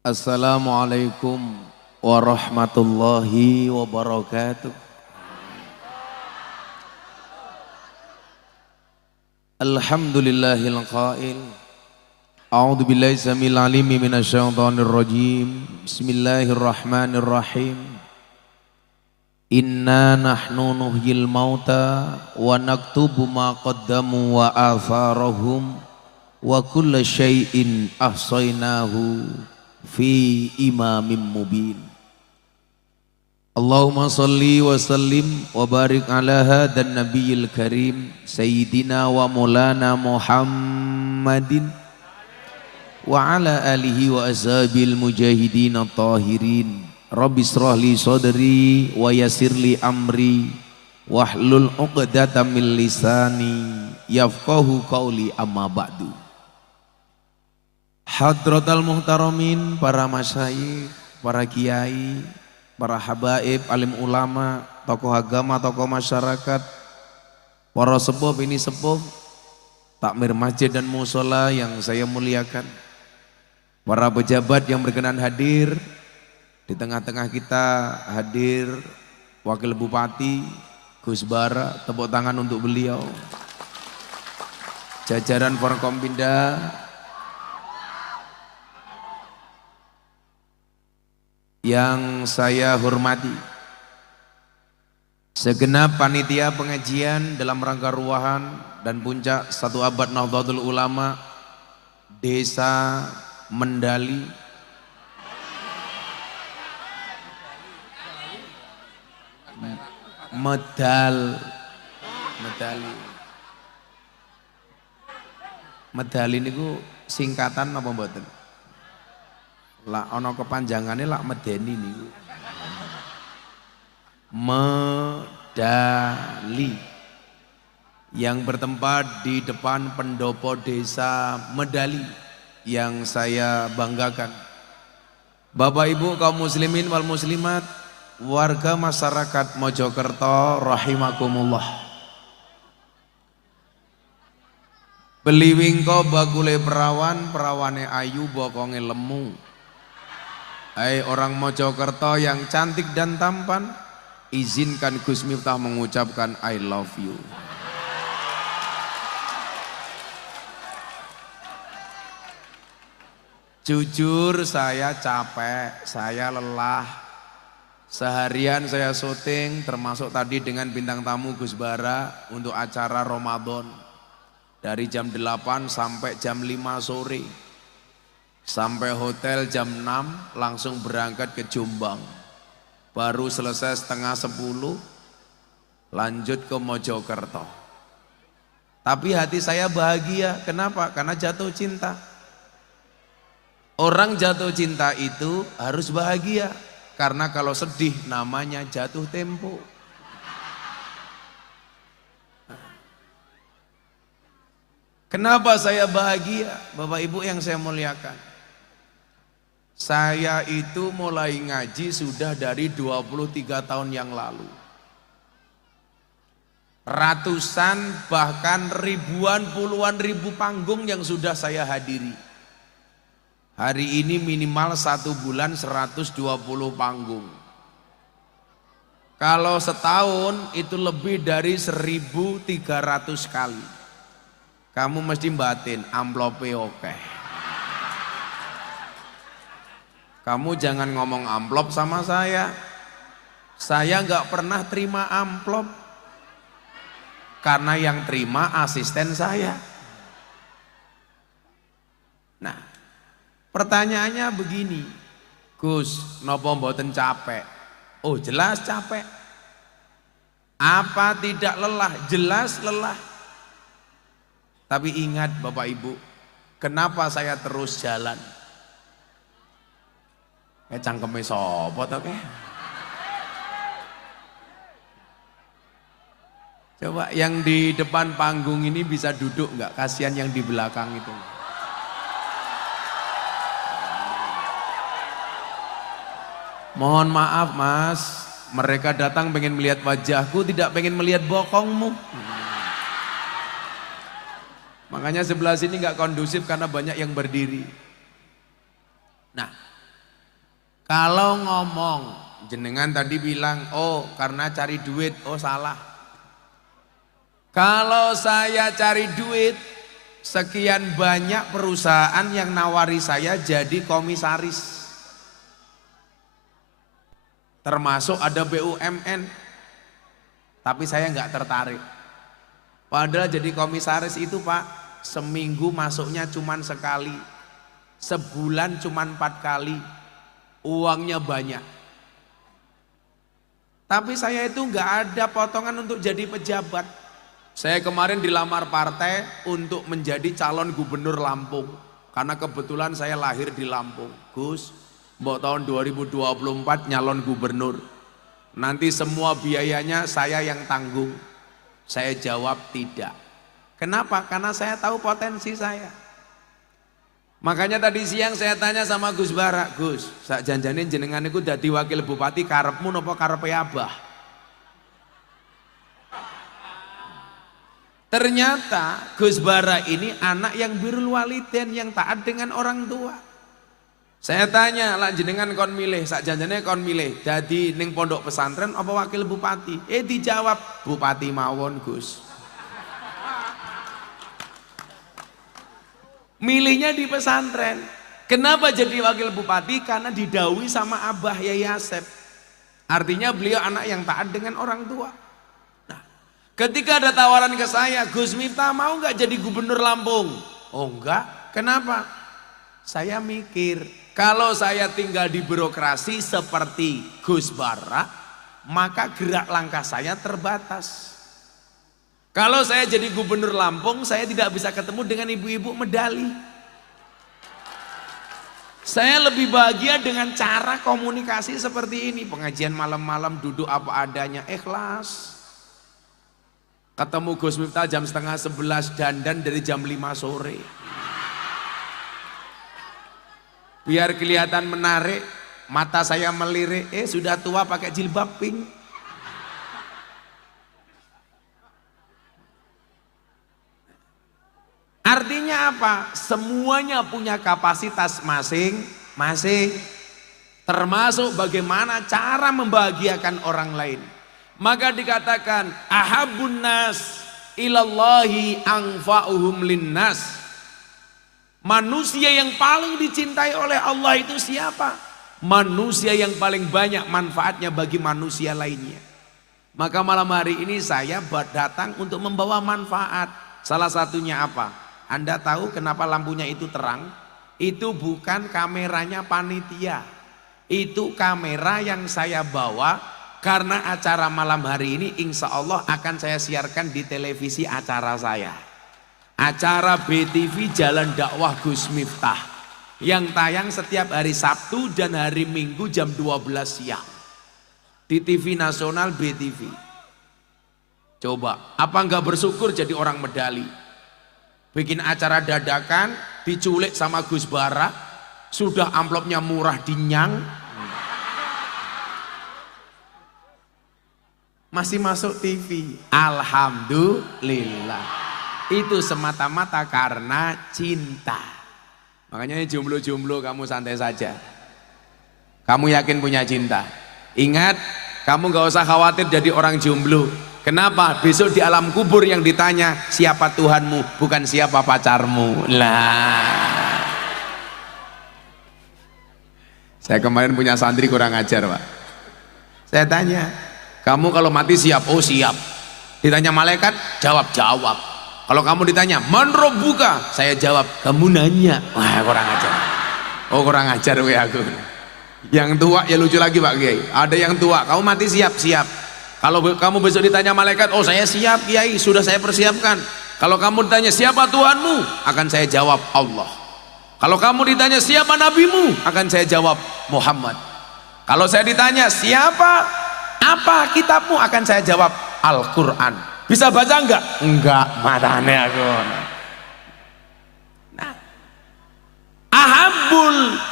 Assalamualaikum warahmatullahi wabarakatuh. Alhamdulillahil qail. A'udzu billahi samil alimi minasyaitonir rajim. Bismillahirrahmanirrahim. Inna nahnu nuhyil mauta wa naktubu ma qaddamu wa atharahum wa kulla syai'in ahsaynahu fi imamin mubin. Allahumma salli wa sallim wa barik ala hadan nabiyil karim sayyidina wa maulana Muhammadin wa ala alihi wa ashabil mujahidin at-tahirin. Rabbi israh li sadri wa yassir li amri wahlul 'uqdatam min lisani yafqahu qawli amma ba'du. Hadratal muhtaramin, para masyayikh, para kiai, para habaib, alim ulama, tokoh agama, tokoh masyarakat, para sepuh ini sepuh, takmir masjid dan musola yang saya muliakan, para pejabat yang berkenan hadir, di tengah-tengah kita hadir Wakil Bupati Gus Bara, tepuk tangan untuk beliau, jajaran Forkompinda, yang saya hormati, segenap panitia pengajian dalam rangka ruahan dan puncak 1 abad Nahdlatul Ulama Desa Mendali, Medali niku singkatan apa mboten? Lah ana kepanjangannya lak medeni niku. Medali yang bertempat di depan pendopo desa Medali yang saya banggakan. Bapak Ibu kaum muslimin wal muslimat, warga masyarakat Mojokerto rahimakumullah. Beliwingko bakule perawan, perawane ayu bokonge lemu. Hai orang Mojokerto yang cantik dan tampan, izinkan Gus Miftah mengucapkan I love you. Jujur saya capek, saya lelah. Seharian saya syuting, termasuk tadi dengan bintang tamu Gus Bara untuk acara Ramadan. Dari jam 8 sampai jam 5 sore. Sampai hotel jam 6 langsung berangkat ke Jombang. Baru selesai setengah 10 lanjut ke Mojokerto. Tapi hati saya bahagia. Kenapa? Karena jatuh cinta. Orang jatuh cinta itu harus bahagia. Karena kalau sedih namanya jatuh tempo. Kenapa saya bahagia? Bapak Ibu yang saya muliakan. Saya itu mulai ngaji sudah dari 23 tahun yang lalu. Ratusan bahkan ribuan puluhan ribu panggung yang sudah saya hadiri. Hari ini minimal 1 bulan 120 panggung. Kalau setahun itu lebih dari 1.300 kali. Kamu mesti batin amplope oke. Kamu jangan ngomong amplop sama saya. Saya nggak pernah terima amplop. Karena yang terima asisten saya. Nah, pertanyaannya begini, Gus, nopo mboten capek? Oh jelas capek. Apa tidak lelah? Jelas lelah. Tapi ingat Bapak Ibu, kenapa saya terus jalan? Cangkeme sapa to ke? Coba yang di depan panggung ini bisa duduk enggak? Kasihan yang di belakang itu. Mohon maaf Mas, mereka datang pengen melihat wajahku, tidak pengen melihat bokongmu. Makanya sebelah sini nggak kondusif karena banyak yang berdiri. Nah, Kalau ngomong, jenengan tadi bilang, oh karena cari duit, oh salah. Kalau saya cari duit, sekian banyak perusahaan yang nawari saya jadi komisaris. Termasuk ada BUMN, tapi saya nggak tertarik. Padahal jadi komisaris itu Pak, seminggu masuknya cuman sekali, sebulan cuman 4 kali, uangnya banyak. Tapi saya itu nggak ada potongan untuk jadi pejabat. Saya kemarin dilamar partai untuk menjadi calon gubernur Lampung. Karena kebetulan saya lahir di Lampung. Gus, mbok tahun 2024 nyalon gubernur. Nanti semua biayanya saya yang tanggung. Saya jawab tidak. Kenapa? Karena saya tahu potensi saya. Makanya tadi siang saya tanya sama Gus Bara, Gus, sak janjane jenengan iku dadi wakil bupati karepmu napa karepe Abah? Ternyata Gus Bara ini anak yang birrul walidain, yang taat dengan orang tua. Saya tanya, lah jenengan kon milih, sak janjane kon milih dadi ning pondok pesantren apa wakil bupati? Dijawab bupati mawon, Gus. Milihnya di pesantren. Kenapa jadi wakil bupati? Karena didhawuhi sama Abah Yai Asep. Artinya beliau anak yang taat dengan orang tua. Nah, ketika ada tawaran ke saya, Gus Miftah mau nggak jadi gubernur Lampung? Oh enggak. Kenapa? Saya mikir, kalau saya tinggal di birokrasi seperti Gus Bara, maka gerak langkah saya terbatas. Kalau saya jadi gubernur Lampung, saya tidak bisa ketemu dengan ibu-ibu medali. Saya lebih bahagia dengan cara komunikasi seperti ini. Pengajian malam-malam duduk apa adanya, ikhlas. Ketemu Gus Miftah jam 10:30 dandan dari jam 5 sore. Biar kelihatan menarik, mata saya melirik, sudah tua pakai jilbab pink. Artinya apa? Semuanya punya kapasitas masing-masing. Termasuk bagaimana cara membahagiakan orang lain. Maka dikatakan ahabun nas ilallahi anfa'uhum linnas. Manusia yang paling dicintai oleh Allah itu siapa? Manusia yang paling banyak manfaatnya bagi manusia lainnya. Maka malam hari ini saya datang untuk membawa manfaat. Salah satunya apa? Anda tahu kenapa lampunya itu terang? Itu bukan kameranya panitia. Itu kamera yang saya bawa karena acara malam hari ini insya Allah akan saya siarkan di televisi acara saya. Acara BTV Jalan Dakwah Gus Miftah. Yang tayang setiap hari Sabtu dan hari Minggu jam 12 siang. Di TV nasional BTV. Coba, apa enggak bersyukur jadi orang medali? Bikin acara dadakan, diculik sama Gus Bara, sudah amplopnya murah dinyang, masih masuk TV. Alhamdulillah. Itu semata-mata karena cinta. Makanya jomblo-jomblo kamu santai saja. Kamu yakin punya cinta? Ingat, kamu gak usah khawatir jadi orang jomblo. Kenapa? Besok di alam kubur yang ditanya siapa Tuhanmu, bukan siapa pacarmu. Lah. Saya kemarin punya santri kurang ajar, Pak. Saya tanya, kamu kalau mati siap? Oh siap. Ditanya malaikat, jawab. Kalau kamu ditanya, man rabbuka? Saya jawab, kamu nanya. Wah kurang ajar. Oh kurang ajar aku. Yang tua ya lucu lagi Pak Kiai. Ada yang tua, kamu mati siap? Siap. Kalau kamu besok ditanya malaikat, oh saya siap Kiai, sudah saya persiapkan. Kalau kamu ditanya siapa Tuhanmu, akan saya jawab Allah. Kalau kamu ditanya siapa nabimu, akan saya jawab Muhammad. Kalau saya ditanya siapa, apa kitabmu, akan saya jawab Al-Quran. Bisa baca enggak? Enggak, matane aku. Nah,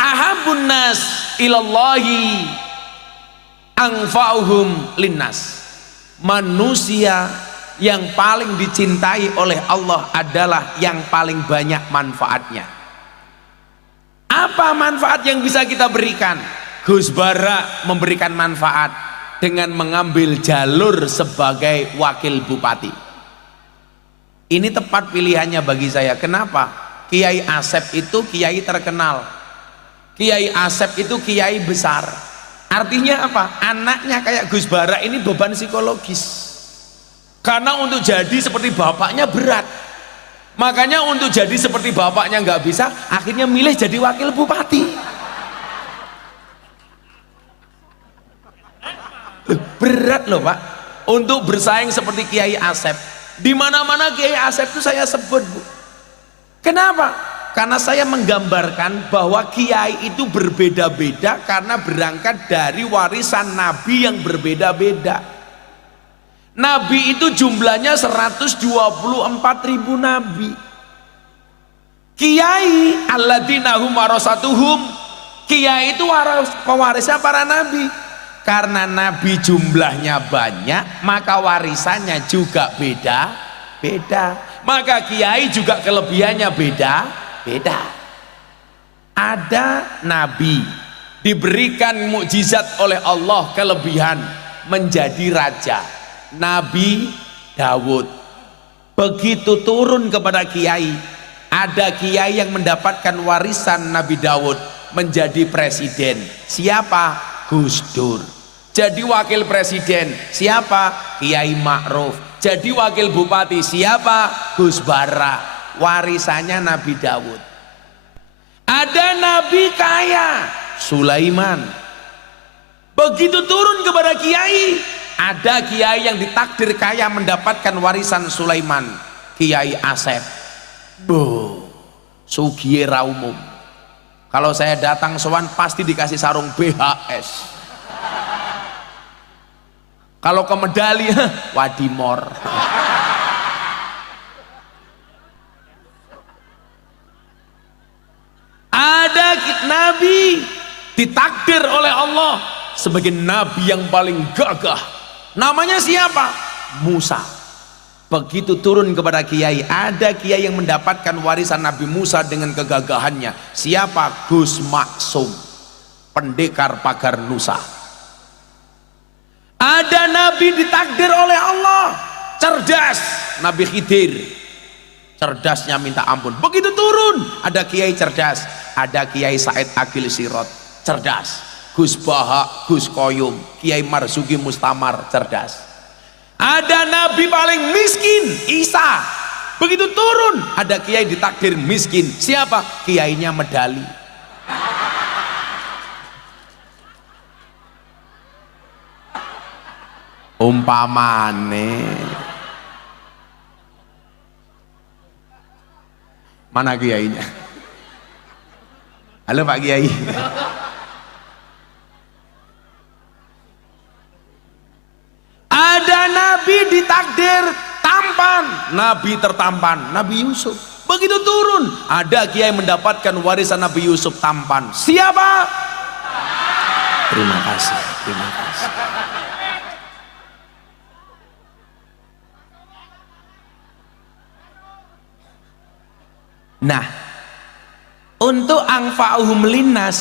ahabun nas ilallahi anfa'uhum linnas. Manusia yang paling dicintai oleh Allah adalah yang paling banyak manfaatnya. Apa manfaat yang bisa kita berikan? Gus Bara memberikan manfaat dengan mengambil jalur sebagai wakil bupati. Ini tepat pilihannya bagi saya. Kenapa? Kiai Asep itu kiai terkenal, Kiai Asep itu kiai besar. Artinya apa? Anaknya kayak Gus Bara ini beban psikologis, karena untuk jadi seperti bapaknya berat. Makanya untuk jadi seperti bapaknya nggak bisa, akhirnya milih jadi wakil bupati. Berat loh Pak, untuk bersaing seperti Kiai Asep. Di mana-mana Kiai Asep itu saya sebut, Bu. Kenapa? Karena saya menggambarkan bahwa kiai itu berbeda-beda karena berangkat dari warisan Nabi yang berbeda-beda. Nabi itu jumlahnya 124.000 nabi. Kiai alladzina hum warasatuhum, kiai itu pewarisnya para nabi. Karena nabi jumlahnya banyak, maka warisannya juga beda-beda. Maka kiai juga kelebihannya beda-beda. Ada nabi diberikan mukjizat oleh Allah, kelebihan menjadi raja, Nabi Daud. Begitu turun kepada kiai, ada kiai yang mendapatkan warisan Nabi Daud menjadi presiden. Siapa? Gus Dur. Jadi wakil presiden siapa? Kiai Ma'ruf. Jadi wakil bupati siapa? Gus Bara. Warisannya Nabi Daud. Ada nabi kaya, Sulaiman. Begitu turun kepada kiai, ada kiai yang ditakdir kaya mendapatkan warisan Sulaiman, Kiai Asep. Sugiye ra umum. Kalau saya datang sowan pasti dikasih sarung BHS. Kalau ke medali Wadimor. Ada nabi ditakdir oleh Allah sebagai nabi yang paling gagah. Namanya siapa? Musa. Begitu turun kepada kiai, ada kiai yang mendapatkan warisan Nabi Musa dengan kegagahannya. Siapa? Gus Maksum, pendekar pagar Nusa. Ada nabi ditakdir oleh Allah cerdas, Nabi Khidir. Cerdasnya minta ampun. Begitu turun, ada kiai cerdas, ada Kiai Said Agil Sirot cerdas, Gus Baha, Gus Koyum, Kiai Marzuki Mustamar cerdas. Ada nabi paling miskin, Isa. Begitu turun, ada kiai ditakdir miskin. Siapa? Kiainya medali. Umpamane. Mana kiainya? Halo Pak Kiai. Ada nabi ditakdir tampan, nabi tertampan, Nabi Yusuf. Begitu turun, ada kiai mendapatkan warisan Nabi Yusuf tampan. Siapa? Terima kasih, terima kasih. Nah, untuk angfa'uhum linnas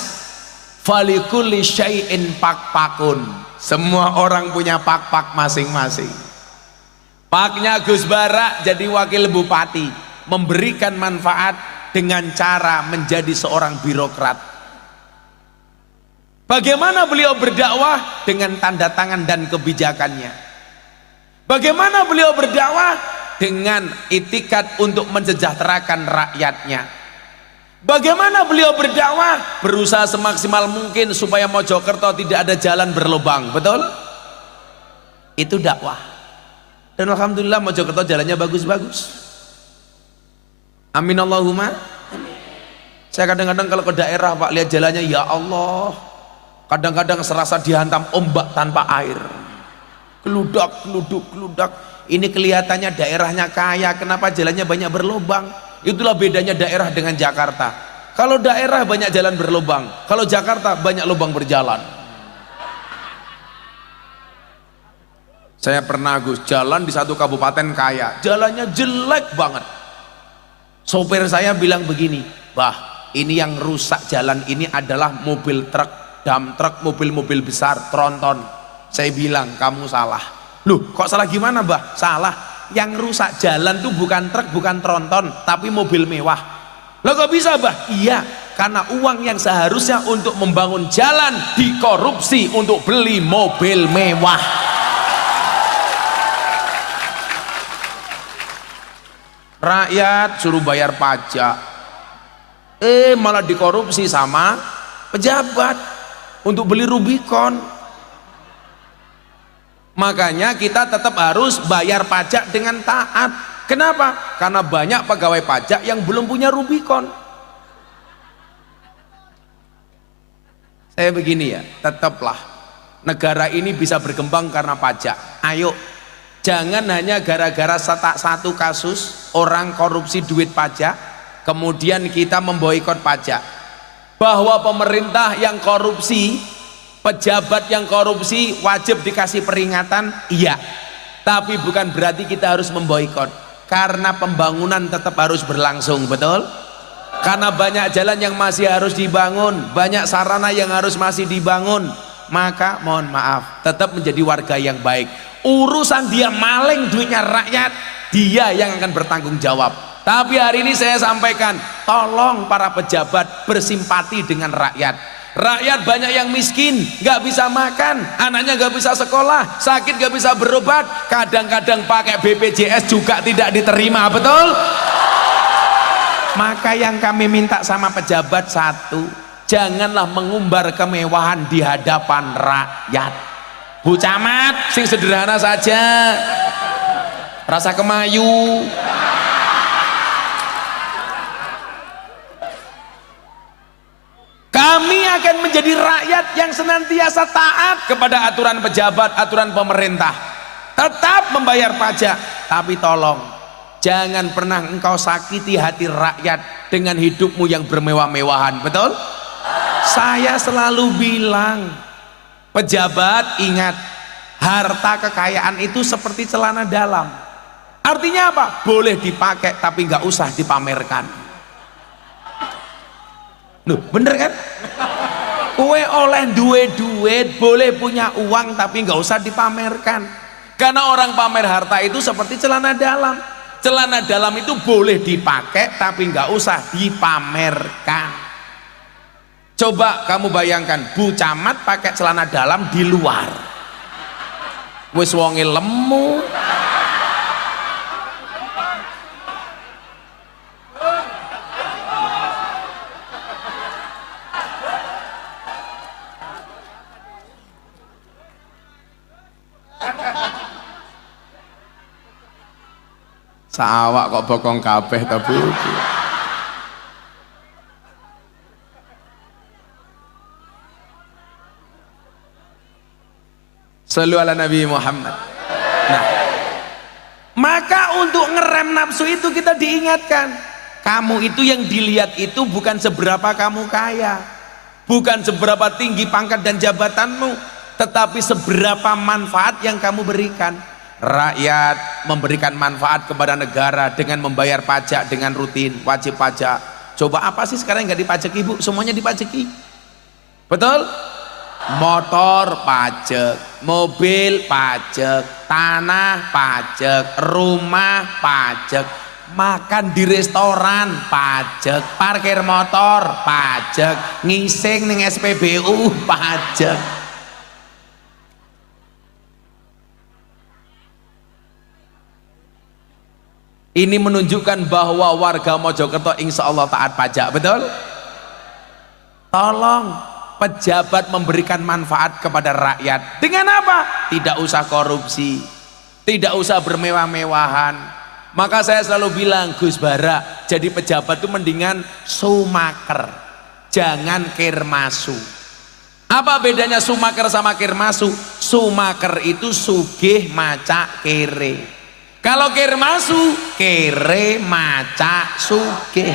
falikulli syai'in pak-pakun. Semua orang punya pak-pak masing-masing. Paknya Gus Bara jadi wakil bupati, memberikan manfaat dengan cara menjadi seorang birokrat. Bagaimana beliau berdakwah? Dengan tanda tangan dan kebijakannya. Bagaimana beliau berdakwah? Dengan itikat untuk mensejahterakan rakyatnya. Bagaimana beliau berdakwah? Berusaha semaksimal mungkin supaya Mojokerto tidak ada jalan berlubang. Betul? Itu dakwah. Dan alhamdulillah Mojokerto jalannya bagus-bagus. Amin Allahumma. Saya kadang-kadang kalau ke daerah Pak, lihat jalannya, ya Allah, kadang-kadang serasa dihantam ombak tanpa air. Geludak, geluduk, geludak. Ini kelihatannya daerahnya kaya, kenapa jalannya banyak berlubang? Itulah bedanya daerah dengan Jakarta. Kalau daerah banyak jalan berlubang, kalau Jakarta banyak lubang berjalan. Saya pernah Gus jalan di satu kabupaten kaya, jalannya jelek banget. Sopir saya bilang begini, "Bah, ini yang rusak jalan ini adalah mobil truk dump truck, mobil-mobil besar, tronton. Saya bilang kamu salah. Loh kok salah gimana Mbah? Salah, yang rusak jalan tuh bukan truk, bukan tronton, tapi mobil mewah. Loh kok bisa Mbah? Iya, karena uang yang seharusnya untuk membangun jalan dikorupsi untuk beli mobil mewah. Rakyat suruh bayar pajak, malah dikorupsi sama pejabat untuk beli Rubicon. Makanya kita tetap harus bayar pajak dengan taat. Kenapa? Karena banyak pegawai pajak yang belum punya Rubicon. Saya begini ya, tetaplah negara ini bisa berkembang karena pajak. Ayo, jangan hanya gara-gara satu kasus orang korupsi duit pajak kemudian kita memboikot pajak. Bahwa pemerintah yang korupsi, pejabat yang korupsi wajib dikasih peringatan, iya, tapi bukan berarti kita harus memboikot, karena pembangunan tetap harus berlangsung, betul? Karena banyak jalan yang masih harus dibangun, banyak sarana yang harus masih dibangun, maka mohon maaf, tetap menjadi warga yang baik. Urusan dia maling duitnya rakyat, dia yang akan bertanggung jawab. Tapi hari ini saya sampaikan, tolong para pejabat bersimpati dengan rakyat. Rakyat banyak yang miskin, nggak bisa makan, anaknya nggak bisa sekolah, sakit nggak bisa berobat, kadang-kadang pakai BPJS juga tidak diterima, betul? Maka yang kami minta sama pejabat satu, janganlah mengumbar kemewahan di hadapan rakyat. Bu Camat, sing sederhana saja, rasa kemayu. Kami akan menjadi rakyat yang senantiasa taat kepada aturan pejabat, aturan pemerintah. Tetap membayar pajak, tapi tolong jangan pernah engkau sakiti hati rakyat dengan hidupmu yang bermewah-mewahan, betul? Saya selalu bilang, pejabat ingat, harta kekayaan itu seperti celana dalam. Artinya apa? Boleh dipakai tapi nggak usah dipamerkan. Loh, bener kan? Kowe oleh duwe duit, boleh punya uang tapi nggak usah dipamerkan. Karena orang pamer harta itu seperti celana dalam. Celana dalam itu boleh dipakai tapi nggak usah dipamerkan. Coba kamu bayangkan, Bu Camat pakai celana dalam di luar, wis wonge lemu. Sawak kok bokong kabeh ta Bu. Shallu ala Nabi Muhammad. Nah, maka untuk ngerem nafsu itu kita diingatkan, kamu itu yang dilihat itu bukan seberapa kamu kaya, bukan seberapa tinggi pangkat dan jabatanmu, tetapi seberapa manfaat yang kamu berikan. Rakyat memberikan manfaat kepada negara dengan membayar pajak dengan rutin, wajib pajak. Coba apa sih sekarang yang nggak dipajaki Bu? Semuanya dipajaki, betul? Motor pajak, mobil pajak, tanah pajak, rumah pajak, makan di restoran pajak, parkir motor pajak, ngising ning SPBU pajak. Ini menunjukkan bahwa warga Mojokerto insya Allah taat pajak, betul? Tolong pejabat memberikan manfaat kepada rakyat. Dengan apa? Tidak usah korupsi, tidak usah bermewah-mewahan. Maka saya selalu bilang, Gus Bara, jadi pejabat itu mendingan sumaker, jangan kirmasu. Apa bedanya sumaker sama kirmasu? Sumaker itu sugih macak kere. Kalau kirmasu, kere macak sugih.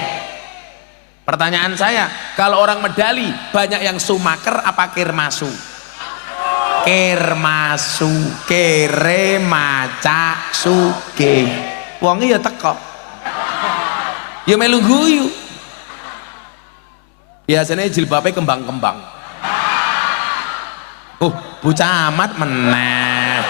Pertanyaan saya, kalau orang medali banyak yang sumaker apa kirmasu? Kirmasu, kere macak sugih. Wonge ya teko, ya melu guyu. Biasanya jilbabnya kembang-kembang. Bu Camat meneh.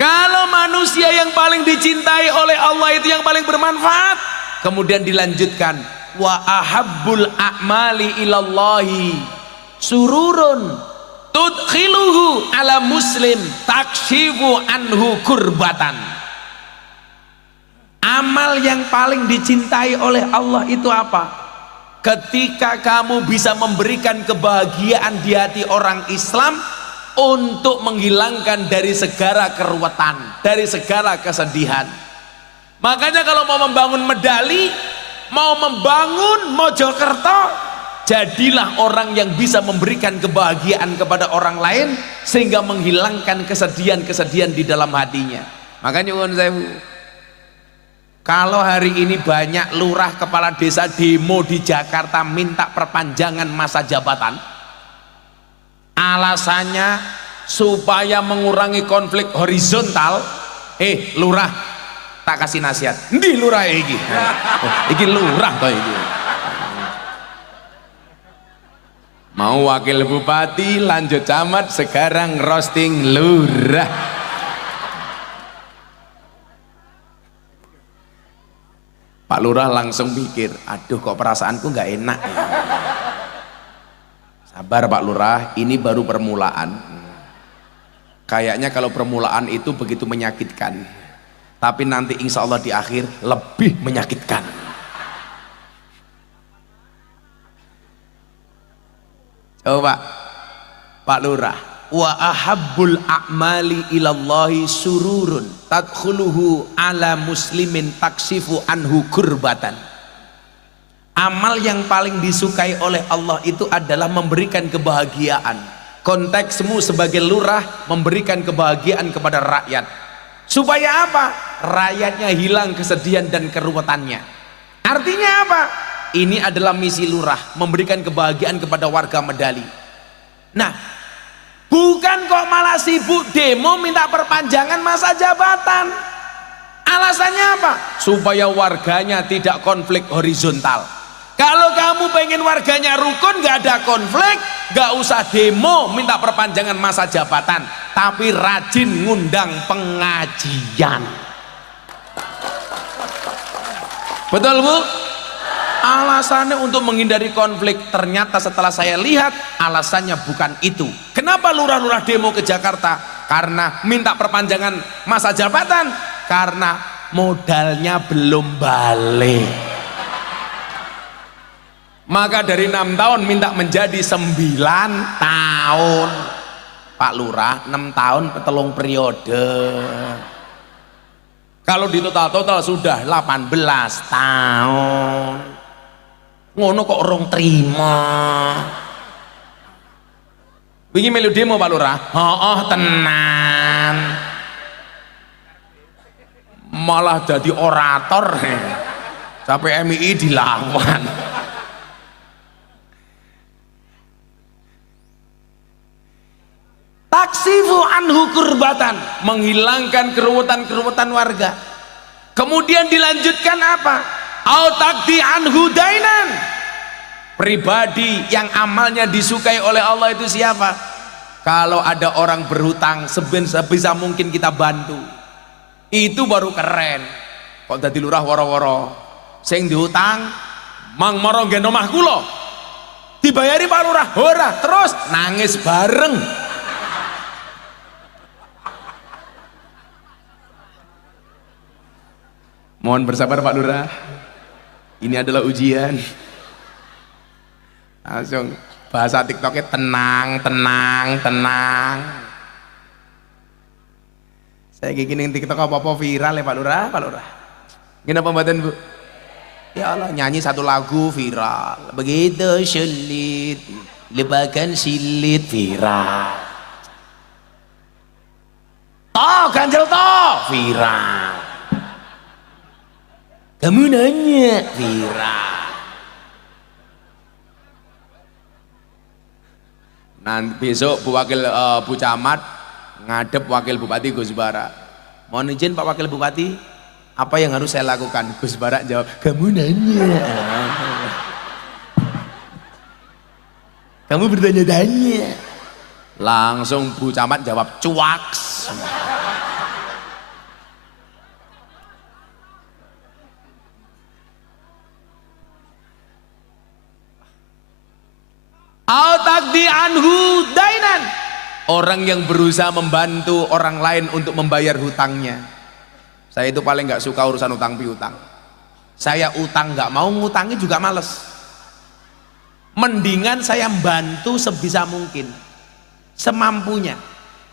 Kalau manusia yang paling dicintai oleh Allah itu yang paling bermanfaat, kemudian dilanjutkan wa ahabbul a'mali ilallahi sururun tudkhiluhu ala muslim takshifu anhu kurbatan. Amal yang paling dicintai oleh Allah itu apa? Ketika kamu bisa memberikan kebahagiaan di hati orang Islam untuk menghilangkan dari segala keruwetan, dari segala kesedihan. Makanya kalau mau membangun medali, mau membangun Mojokerto, jadilah orang yang bisa memberikan kebahagiaan kepada orang lain sehingga menghilangkan kesedihan-kesedihan di dalam hatinya. Makanya nyuwun sewu, kalau hari ini banyak lurah kepala desa demo di Jakarta minta perpanjangan masa jabatan, alasannya supaya mengurangi konflik horizontal. Lurah, tak kasih nasihat. Ndi lurah iki? Iki lurah toh iki. Mau wakil bupati, lanjut camat, sekarang roasting lurah. Pak Lurah langsung pikir, aduh kok perasaanku nggak enak ya. Sabar Pak Lurah, ini baru permulaan. Kayaknya kalau permulaan itu begitu menyakitkan, tapi nanti insya Allah di akhir lebih menyakitkan. Coba Pak Lurah, wa ahabbul a'mali ilallahi sururun tadkhuluhu ala muslimin taksifu anhu kurbatan. Amal yang paling disukai oleh Allah itu adalah memberikan kebahagiaan. Konteksmu sebagai lurah memberikan kebahagiaan kepada rakyat. Supaya apa? Rakyatnya hilang kesedihan dan keruwetannya. Artinya apa? Ini adalah misi lurah, memberikan kebahagiaan kepada warga Medali. Nah, bukan kok malah sibuk demo minta perpanjangan masa jabatan. Alasannya apa? Supaya warganya tidak konflik horizontal. Kalau kamu pengen warganya rukun, gak ada konflik, gak usah demo minta perpanjangan masa jabatan, tapi rajin ngundang pengajian. Betul Bu? Alasannya untuk menghindari konflik. Ternyata setelah saya lihat alasannya bukan itu. Kenapa lurah-lurah demo ke Jakarta? Karena minta perpanjangan masa jabatan, karena modalnya belum balik. Maka dari 6 tahun minta menjadi 9 tahun. Pak Lurah 6 tahun petelung periode. Kalau di total sudah 18 tahun. Ngono kok orang terima. Wingi melu demo Pak Lurah. Tenan. Malah jadi orator. Sampai MII dilawan. Taksifu anhu kurbatan, menghilangkan keruwetan-keruwetan warga. Kemudian dilanjutkan apa? Au takdi anhu dainan. Pribadi yang amalnya disukai oleh Allah itu siapa? Kalau ada orang berhutang, sebisa mungkin kita bantu. Itu baru keren. Kok dadi lurah woro-woro sing dihutang mang moro nggen omah kula dibayari Pak Lurah ora, terus nangis bareng. Mohon bersabar Pak Lurah, ini adalah ujian. Langsung bahasa TikToknya tenang, tenang, tenang. Saya kayak gini TikTok apa-apa viral ya Pak Lurah, Pak Lurah. Gini apa mbaten Bu? Ya Allah, nyanyi satu lagu viral. Begitu sulit, lupakan silit viral. Ganjel toh viral. Kamu nanya viral. Nanti besok Bu Wakil Bu Camat ngadep Wakil Bupati Gus Bara. Mohon izin Pak Wakil Bupati, apa yang harus saya lakukan? Gus Bara jawab, kamu nanya. Kamu bertanya-tanya. Langsung Bu Camat jawab, cuaks. Autakdi anhu dainan. Orang yang berusaha membantu orang lain untuk membayar hutangnya. Saya itu paling nggak suka urusan utang piutang. Saya utang nggak mau, ngutangi juga males. Mendingan saya bantu sebisa mungkin, semampunya.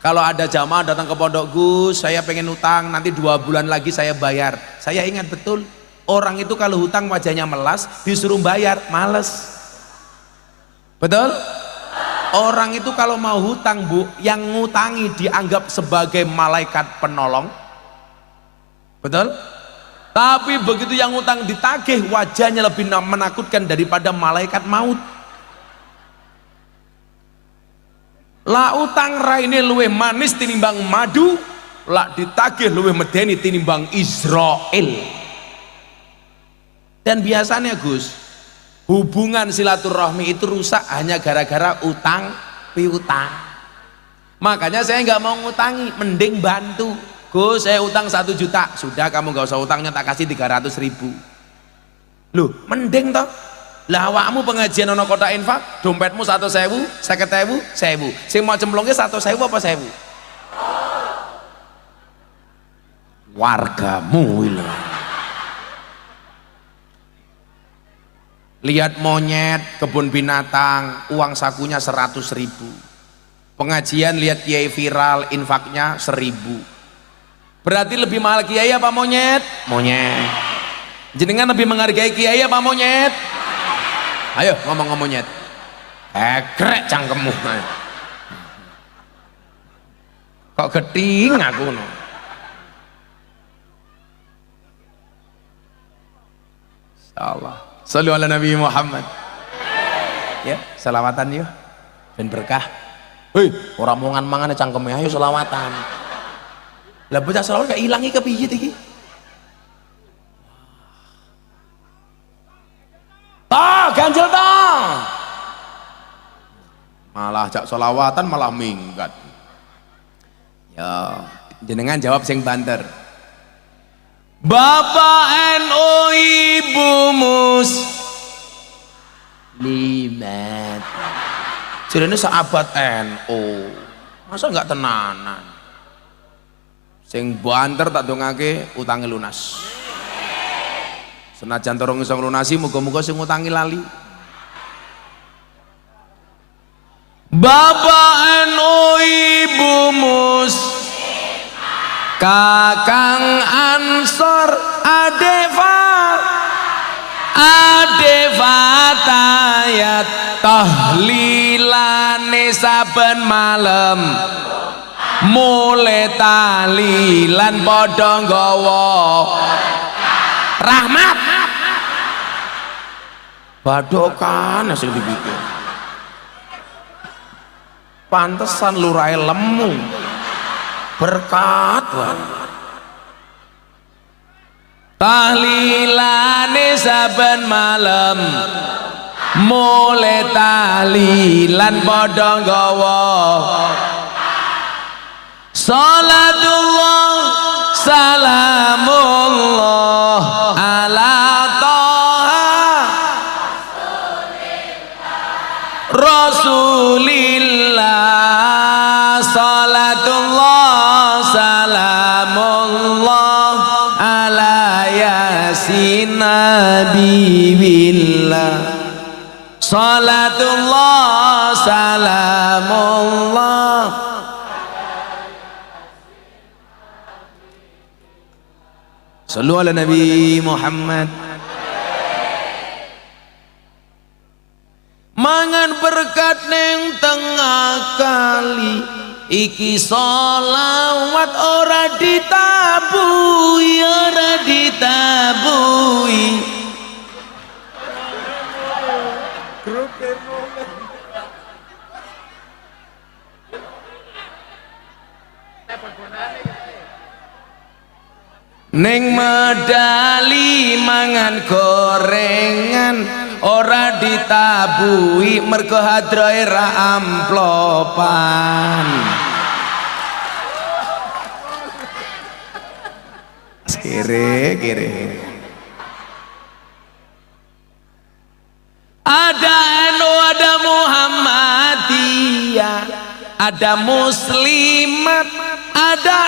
Kalau ada jamaah datang ke pondok, Gus saya pengen utang, nanti 2 bulan lagi saya bayar. Saya ingat betul, orang itu kalau hutang wajahnya melas, disuruh bayar males. Betul? Orang itu kalau mau hutang Bu, yang ngutangi dianggap sebagai malaikat penolong. Betul? Tapi begitu yang ngutang ditagih, wajahnya lebih menakutkan daripada malaikat maut. La utang raine luwih manis tinimbang madu, la ditagih luwih medeni tinimbang Israel. Dan biasanya Gus, hubungan silaturahmi itu rusak hanya gara-gara utang piutang. Makanya saya nggak mau ngutangi, mending bantu. Gus saya utang 1 juta, sudah kamu nggak usah utangnya, tak kasih 300.000. Loh mending toh. Lah awakmu pengajian ono kotak infak, dompetmu 100.000, 50.000, 1.000. Sing mau cemplungnya 100.000 apa 1.000? Wargamu lho. Lihat monyet, kebun binatang, uang sakunya 100.000. Pengajian lihat kiai viral, infaknya 1.000. Berarti lebih mahal kiai apa monyet? Monyet. Jenengan lebih menghargai kiai apa monyet? Ayo ngomong monyet. Ekrek cangkemmu. Kok geting aku no. Insyaallah. Shallu ala Nabi Muhammad. Ya, selawatan yuk. Ben berkah. Hei, orang mangan-mangan cangkemnya, ayo selawatan. Lah bocah selawat gak ilangi kepiye iki? Ganjel toh. Malah jak selawatan malah minggat. Ya, jenengan jawab sing banter. Bapak NU Ibu Muslimat. Jirene sahabat NU. Masa enggak tenanan? Sing banter tak dongake utange lunas. Senajan torong iso nglunasi, muga-muga sing ngutangi lali. Bapak NU Ibu Kakang Ansor Adefatayat tahlilane saben malam mulai tahlilan padha nggawa rahmat badokan sing dipikir pantesan lurahe lemu berkat tahlilane saben malam mulai tahlilan padha nggawa salatullah salamullah ala toha rasulillah salatullah salamullah ala yasin nabiillah salatullah salamullah sallu ala Nabi Muhammad. Mangan berkat neng tengah kali iki sholawat ora ditabui ning medali mangan gorengan ora ditabui mergo hadroe ra amplopan. Kere. Ada NU, ada Muhammadiyah, ada Muslimat, ada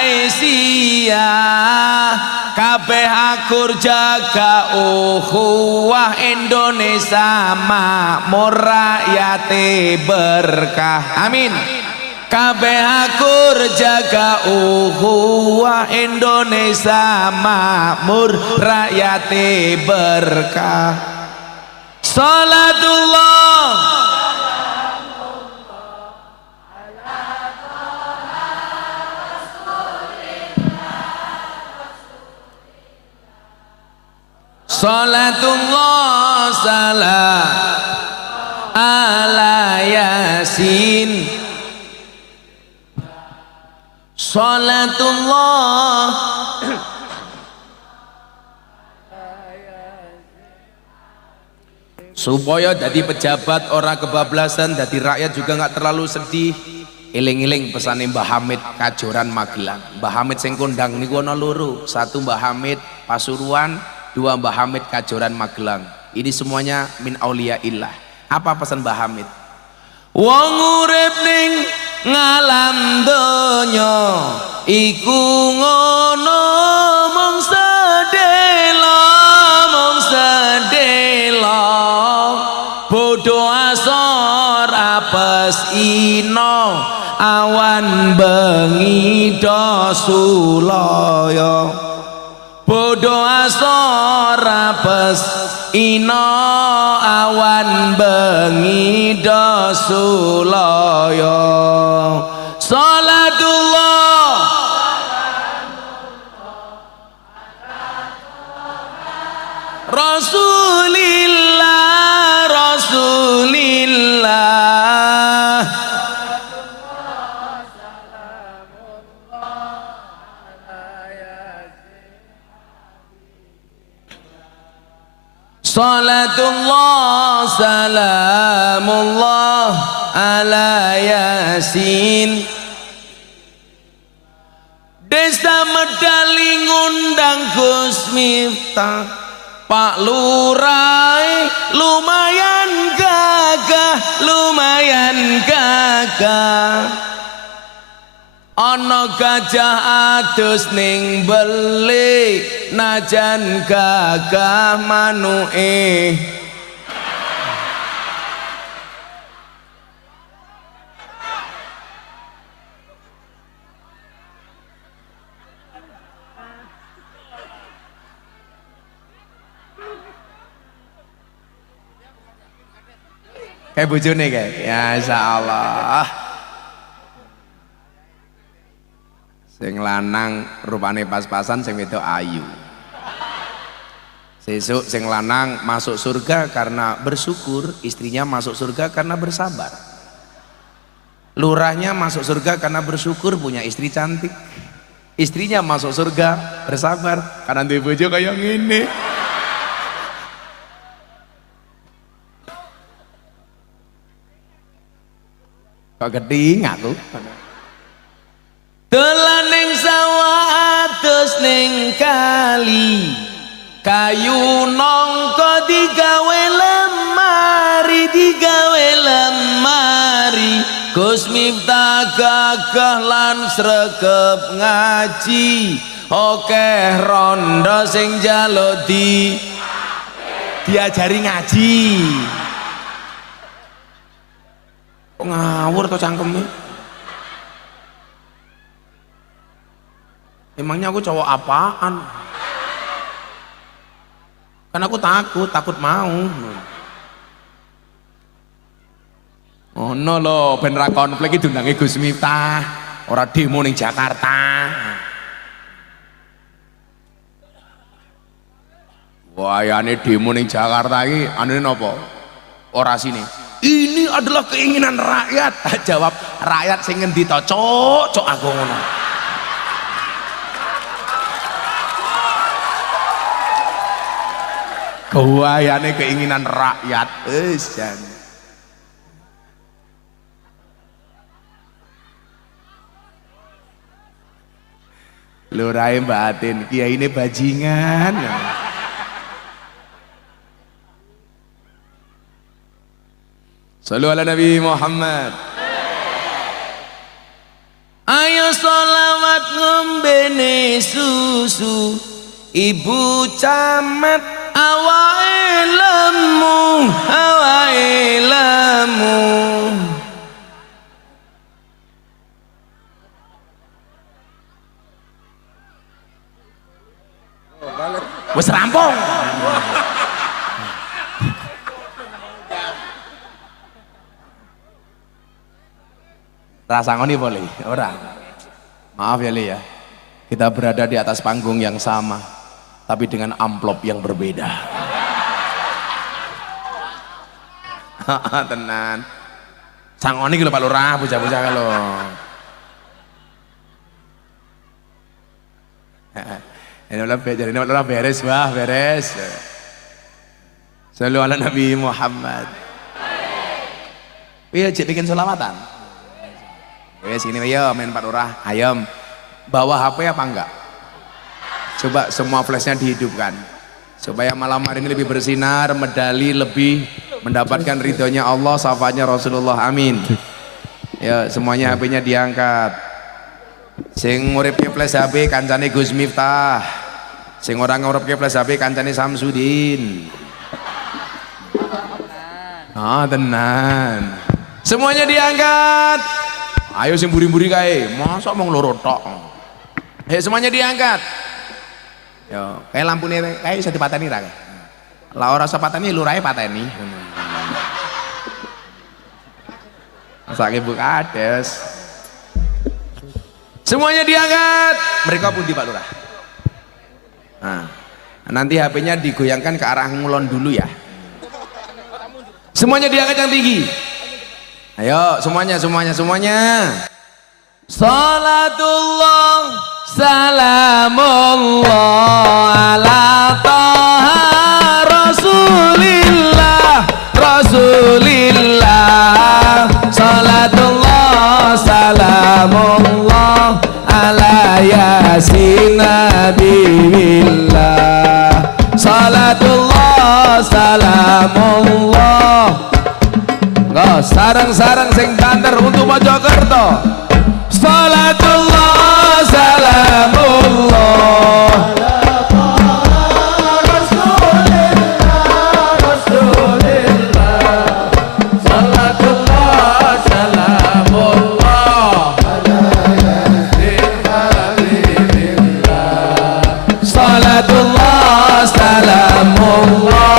Aisyah, kabeh akur jaga ukhuwah Indonesia makmur rakyate berkah. Amin. Kabeh akur jaga ukhuwah Indonesia makmur rakyate berkah. Salatullah Salatullah salam ala Yasin. Salatullah supaya jadi pejabat ora kebablasan, jadi rakyat juga nggak terlalu sedih. Eling-eling pesane Mbah Hamid Kajoran Magelang. Mbah Hamid sing kondang niku ana loro, satu Mbah Hamid Pasuruan, dua Mbah Hamid Kajoran Magelang. Ini semuanya min auliyaillah. Apa pesan Mbah Hamid? Wong urip ning ngalam donya iku ngono mung sedelo bodho asor apes ino awan bengi do sulaya bodho asor apes ino awan bengi do sulaya. Salatullah Rasulillah Salatullah salamullah ala Yasin. Desa medali ngundang Gus Miftah, Pak Lurai lumayan gagah. Ana gajah adus ning beli najan gagah manuke. Kayak bojone kayak, ya insyaallah. Sing lanang rupane pas-pasan, sing wedok ayu. Sesuk sing lanang masuk surga karena bersyukur, istrinya masuk surga karena bersabar. Lurahnya masuk surga karena bersyukur punya istri cantik. Istrinya masuk surga bersabar karena duwe bojo kaya ngene. Kok geding aku. Dolan ning sawah adus ning kali, kayu nongko digawe lemari, Gus Miftah gagah lan sregep ngaji, okeh rondo sing njaluk diajari ngaji. Ngawur to cangkeme. Emangnya aku cowok apaan? Kan aku takut mau. Oh no lo, ben ra konflik iki diundangi Gus Miftah, ora demo ning Jakarta. Wah, ane demo ning Jakarta iki anune napa? Orasine. Ini adalah keinginan rakyat. Jawab rakyat sing ngendi to, cok aku ngono. Gawayane keinginan rakyat. Jan. Lurahe batin, kiai ini bajingan. Sallu ala Nabi Muhammad. Ayo sholawat ngombene susu, ibu camat awake lemu, awake lemu. Wes rampung. Rasa ngoni boleh, orang. Maaf ya Li ya. Kita berada di atas panggung yang sama, tapi dengan amplop yang berbeda. Tenan. Sangoni iki lho Pak Lurah, bocah-bocah kalau. Ini Lurah beres, wah beres. Sallu ala Nabi Muhammad. Iya, cek bikin selawatan. Wes ini ayo main Pak Lurah, ayam. Bawa HP apa enggak? Coba semua flashnya dihidupkan supaya malam hari ini lebih bersinar, medali lebih, mendapatkan ridhonya Allah, syafaatnya Rasulullah, amin. Ya semuanya HP-nya diangkat. Sing nguripke flash HP kancane Gus Miftah, sing orang nguripke flash HP kancane Samsudin. Tenan. Semuanya diangkat. Ayo sing buri-buri kae, masa mau loro tok. Semuanya diangkat. Yo, kayak lampune kae iso dipateni ra. Lah ora usah pateni lurahe pateni. Masake Bu Kades. Semuanya diangkat. Mereka pun di Pak Lurah. Nah, nanti HP-nya digoyangkan ke arah ngulon dulu ya. Semuanya diangkat yang tinggi. Ayo semuanya. Salatullah salamullah ala taha rasulillah salatullah salamullah ala yasin nabiillah salatullah salamullah. Sarang-sarang sing banter untuk Mojokerto. Salatullah salamullah salatullah salamullah salatullah salamullah.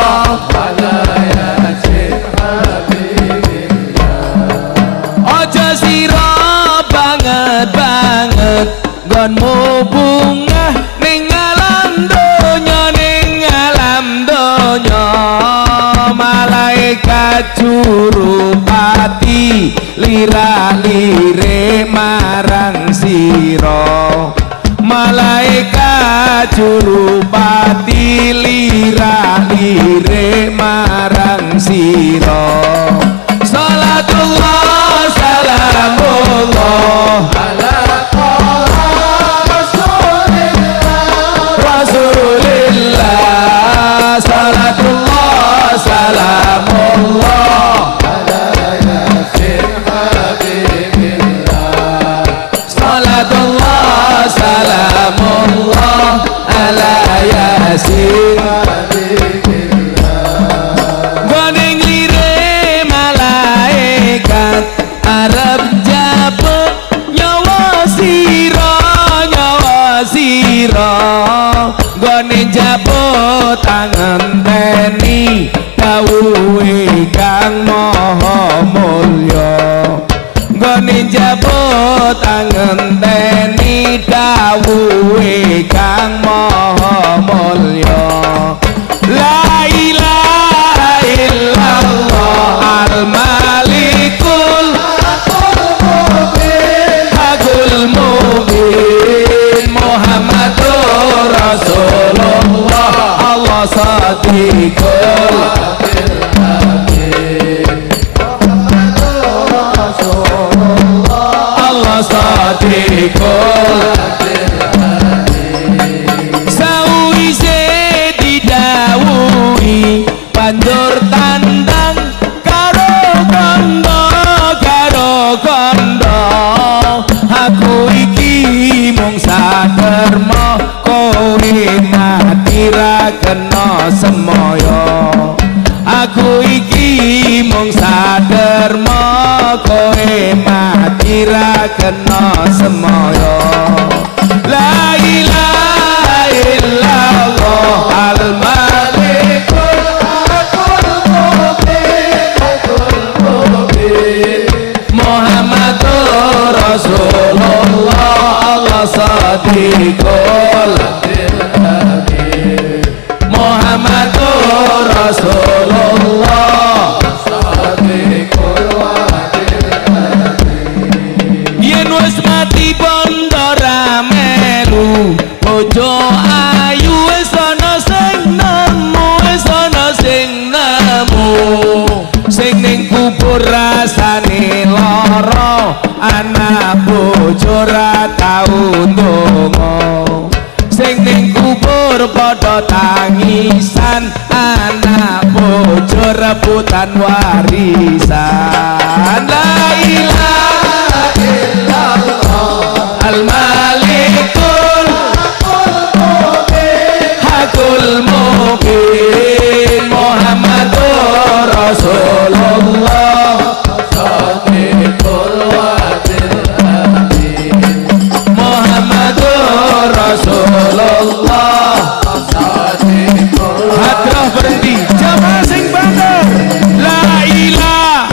Gonmu bunga ning alam donya malaikat jurupati lira-lire marang sira malaikat jurupati lira-lire marang sira salatullah salamullah salatullah salamullah salatullah salamullah ala yasin goning lire malaikat arep jabut nyawa sira gone jabut tangan teni dawuhe kang maha mulya gone jabut tangan teni dawuhe kang maha mulya la ilaha illallah al malikul hakul mubin Muhammadur Rasulullah Allah sadiq kena semoyo. La ilaha illallah al-malikul hakul mubin Muhammadur Rasulullah Allah sadiqul Muhammadur Rasulullah sadiqul yen wis mati bondo ra melu bojo ayu wis ana sing nemu wis ana sing nemu sing ning kubur rasane lara anak bojo ra tau ndonga sing ning kubur padha tangisan anak bojo rebutan warisan. La ilaha illallah al-malikul hakul mubin Muhammadur Rasulullah sadiqul wa'dil amin Muhammadur Rasulullah sadiqul hadrah berhenti jamaah sing banter la ilaha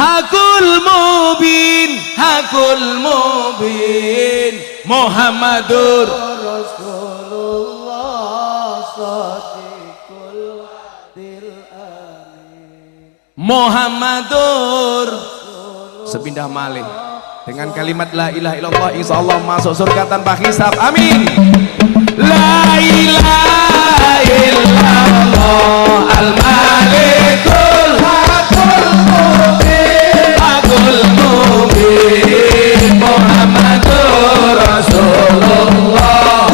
hakul mubin Muhammadur Rasulullah sadiqul wa'dil amin Muhammadur sepindah malih dengan kalimat la ilaha illallah insyaallah masuk surga tanpa hisab amin. La ilaha illallah al-malikul hakul mubin Muhammadur Rasulullah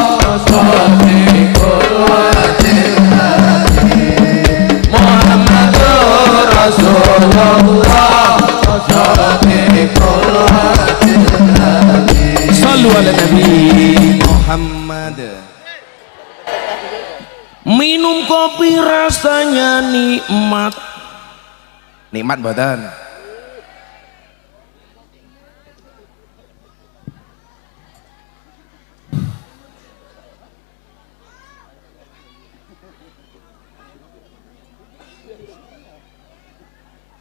sadiqul wa'dil amin Muhammadur Rasulullah sadiqul wa'dil amin sallu ala nabi Muhammad. Minum kopi rasanya nikmat. Nikmat badan.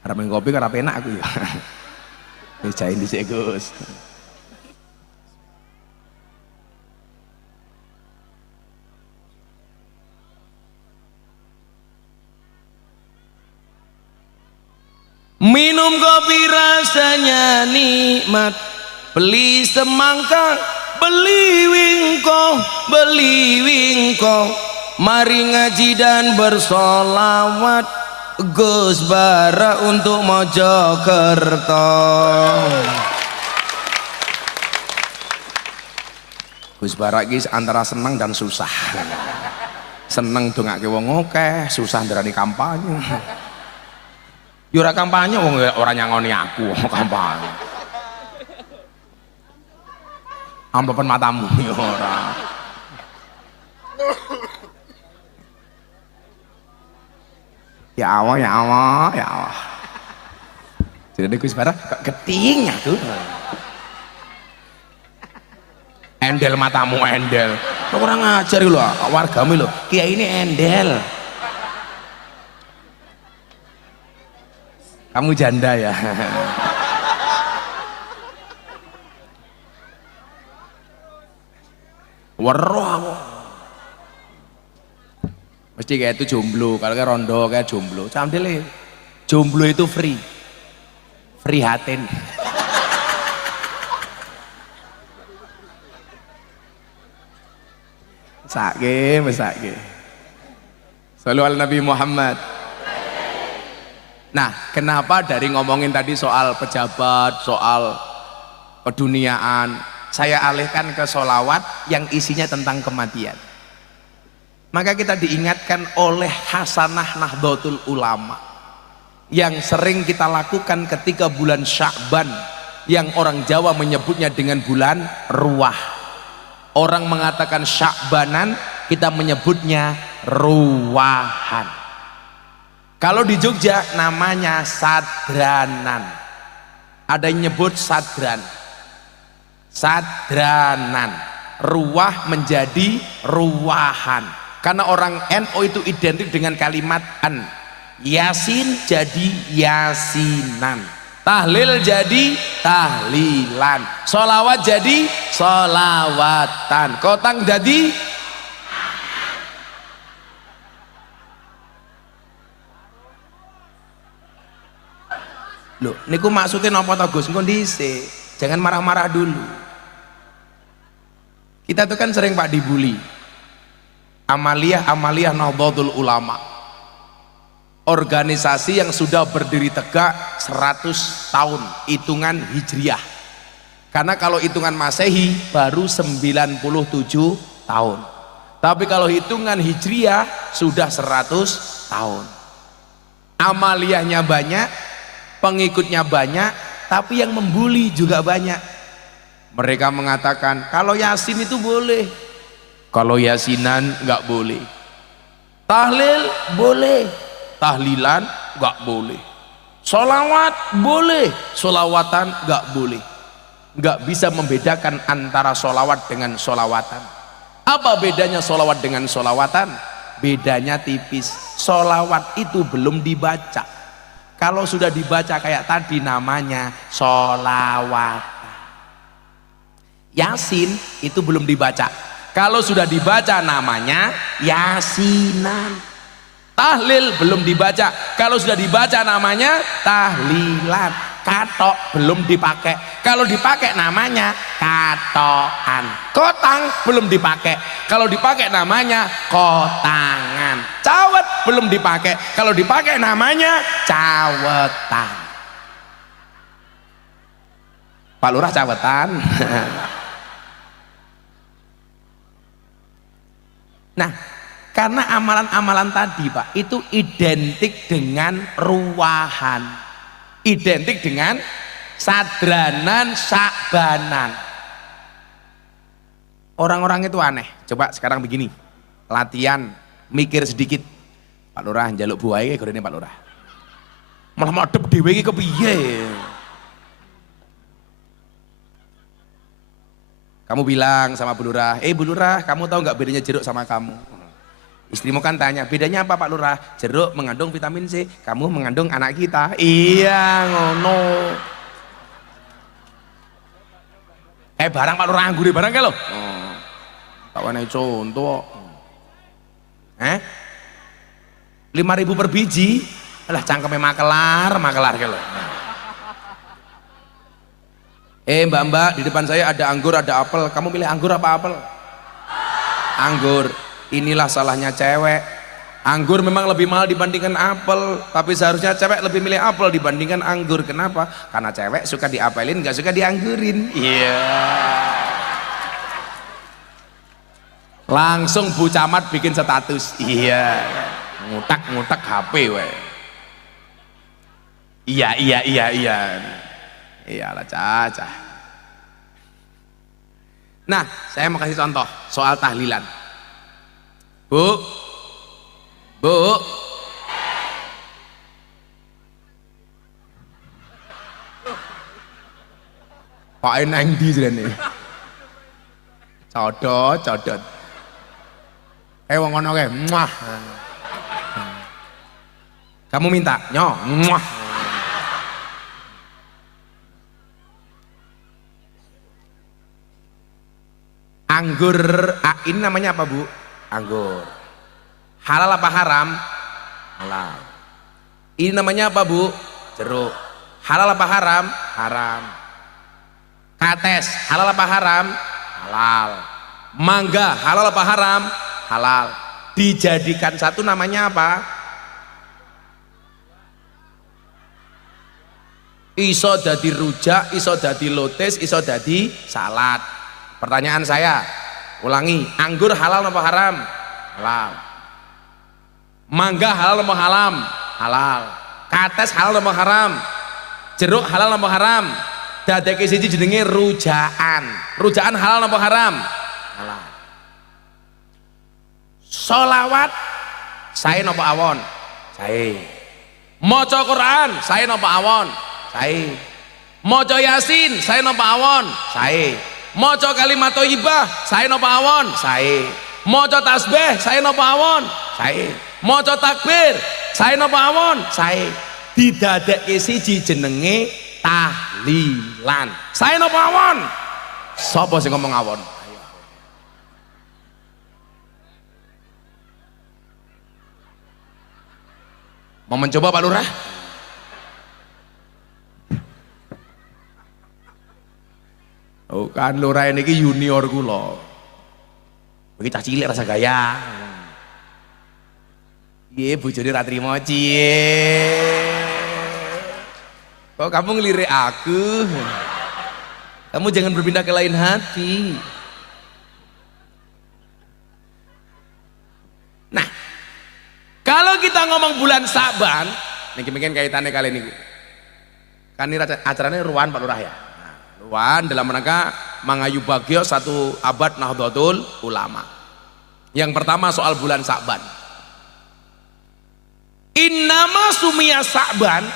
Arep kopi karo enak aku ya. Bejain dhisik Gus. Minum kopi rasanya nikmat, beli semangka, beli wingko, mari ngaji dan bersolawat, Gus Bara untuk Mojokerto. Gus Bara iki antara seneng dan susah. Seneng dongake wong akeh, susah ndarani kampanye. Yo ora kampanye wong ora nyangoni aku kampanye. Amplopen matamu yo ora. Ya Allah. Jadi Gus Bara kok geting ya tuh. Endel matamu endel. Kok ora ngajar lho wargamu lho. Kiai ini endel. Kamu janda ya. Weruh aku. Mesti kayak itu jomblo, kalau kayak rondo kayak jomblo. Camdele. Jomblo itu free. Free hatin. Mesake. Shallu ala Nabi Muhammad. Nah, kenapa dari ngomongin tadi soal pejabat, soal keduniaan, saya alihkan ke sholawat yang isinya tentang kematian. Maka kita diingatkan oleh Hasanah Nahdlatul Ulama yang sering kita lakukan ketika bulan Sya'ban, yang orang Jawa menyebutnya dengan bulan ruah. Orang mengatakan Sya'banan, kita menyebutnya ruwahan. Kalau di Jogja namanya sadranan. Ada yang nyebut sadran. Sadranan. Ruah menjadi ruwahan. Karena orang NU itu identik dengan kalimat an. Yasin jadi yasinan. Tahlil jadi tahlilan. Sholawat jadi sholawatan. Kotang jadi loh, niku maksudnya napa to Gus? Kondisi. Jangan marah-marah dulu. Kita tuh kan sering Pak dibully. Amaliyah Nahdlatul Ulama. Organisasi yang sudah berdiri tegak 100 tahun hitungan Hijriah. Karena kalau hitungan Masehi baru 97 tahun. Tapi kalau hitungan Hijriah sudah 100 tahun. Amaliyahnya banyak, pengikutnya banyak, tapi yang membuli juga banyak. Mereka mengatakan kalau Yasin itu boleh, kalau Yasinan nggak boleh. Tahlil boleh, tahlilan nggak boleh. Sholawat boleh, sholawatan nggak boleh. Nggak bisa membedakan antara sholawat dengan sholawatan. Apa bedanya sholawat dengan sholawatan? Bedanya tipis. Sholawat itu belum dibaca. Kalau sudah dibaca kayak tadi namanya sholawat. Yasin itu belum dibaca. Kalau sudah dibaca namanya yasinan. Tahlil belum dibaca. Kalau sudah dibaca namanya tahlilan. Katok belum dipakai. Kalau dipakai namanya katokan. Kotang belum dipakai. Kalau dipakai namanya kotangan. Cawet belum dipakai. Kalau dipakai namanya cawetan. Pak Lurah cawetan. Nah, karena amalan-amalan tadi Pak itu identik dengan ruwahan, identik dengan sadranan, sakbanan. Orang-orang itu aneh. Coba sekarang begini, latihan mikir sedikit. Pak Lurah njaluk buahe gorene Pak Lurah. Malah madhep dhewe iki kepiye? Kamu bilang sama Bu Lurah, Bu Lurah, kamu tahu nggak bedanya jeruk sama kamu? Istrimu kan tanya, bedanya apa Pak Lurah? Jeruk mengandung vitamin C, kamu mengandung anak kita. Iya ngono. Barang Pak Lurah anggure barang ke lo? Tak wane contoh. 5.000 per biji, lah cangkeme makelar ke lo. Mbak, di depan saya ada anggur, ada apel. Kamu milih anggur apa apel? Anggur. Inilah salahnya cewek. Anggur memang lebih mahal dibandingkan apel, tapi seharusnya cewek lebih milih apel dibandingkan anggur. Kenapa? Karena cewek suka diapelin, gak suka dianggurin. Iya. Langsung Bu Camat bikin status. Iya. Ngutak HP we. Iya. Iyalah Caca. Nah, saya mau kasih contoh soal tahlilan. Bu. Pak nang ndi jane? Codot. Wong ngono kae. Muah. Kamu minta, nyo. Muah. Anggur, ini namanya apa Bu? Anggur. Halal apa haram? Halal. Ini namanya apa Bu? Jeruk. Halal apa haram? Haram. Kates, halal apa haram? Halal. Mangga, halal apa haram? Halal. Dijadikan satu namanya apa? Iso dadi rujak, iso dadi lotis, iso dadi salad. Pertanyaan saya, ulangi, anggur halal apa haram? Halal. Mangga halal apa haram? Halal. Kates halal apa haram? Jeruk halal apa haram? Dadeke siji jenenge rujaan. Rujaan halal apa haram? Halal. Sholawat sae napa awon? Sae. Maca Quran sae napa awon? Sae. Maca Yasin sae napa awon? Sae. Maca kalimat thayyibah sae napa awon? Sae. Maca tasbih sae napa awon? Sae. Maca takbir sae napa awon? Sae. Didadekke siji jenenge tahlilan. Sae napa awon? Sapa sing ngomong awon? Mau mencoba Pak Lurah? Oh kan Lurah ini junior kula. Iki cah cilik rasa gaya. Iya bojone ra trimo cie. Kok kamu ngelirik aku? Kamu jangan berpindah ke lain hati. Nah, kalau kita ngomong bulan Sa'ban, niki mungkin kaitannya kali ini. Kan ini acaranya Ruan Pak Lurah ya. Nah, Ruan dalam rangka mangayu bagyo satu abad Nahdlatul Ulama. Yang pertama soal bulan Sa'ban. Innama sumiya Sa'ban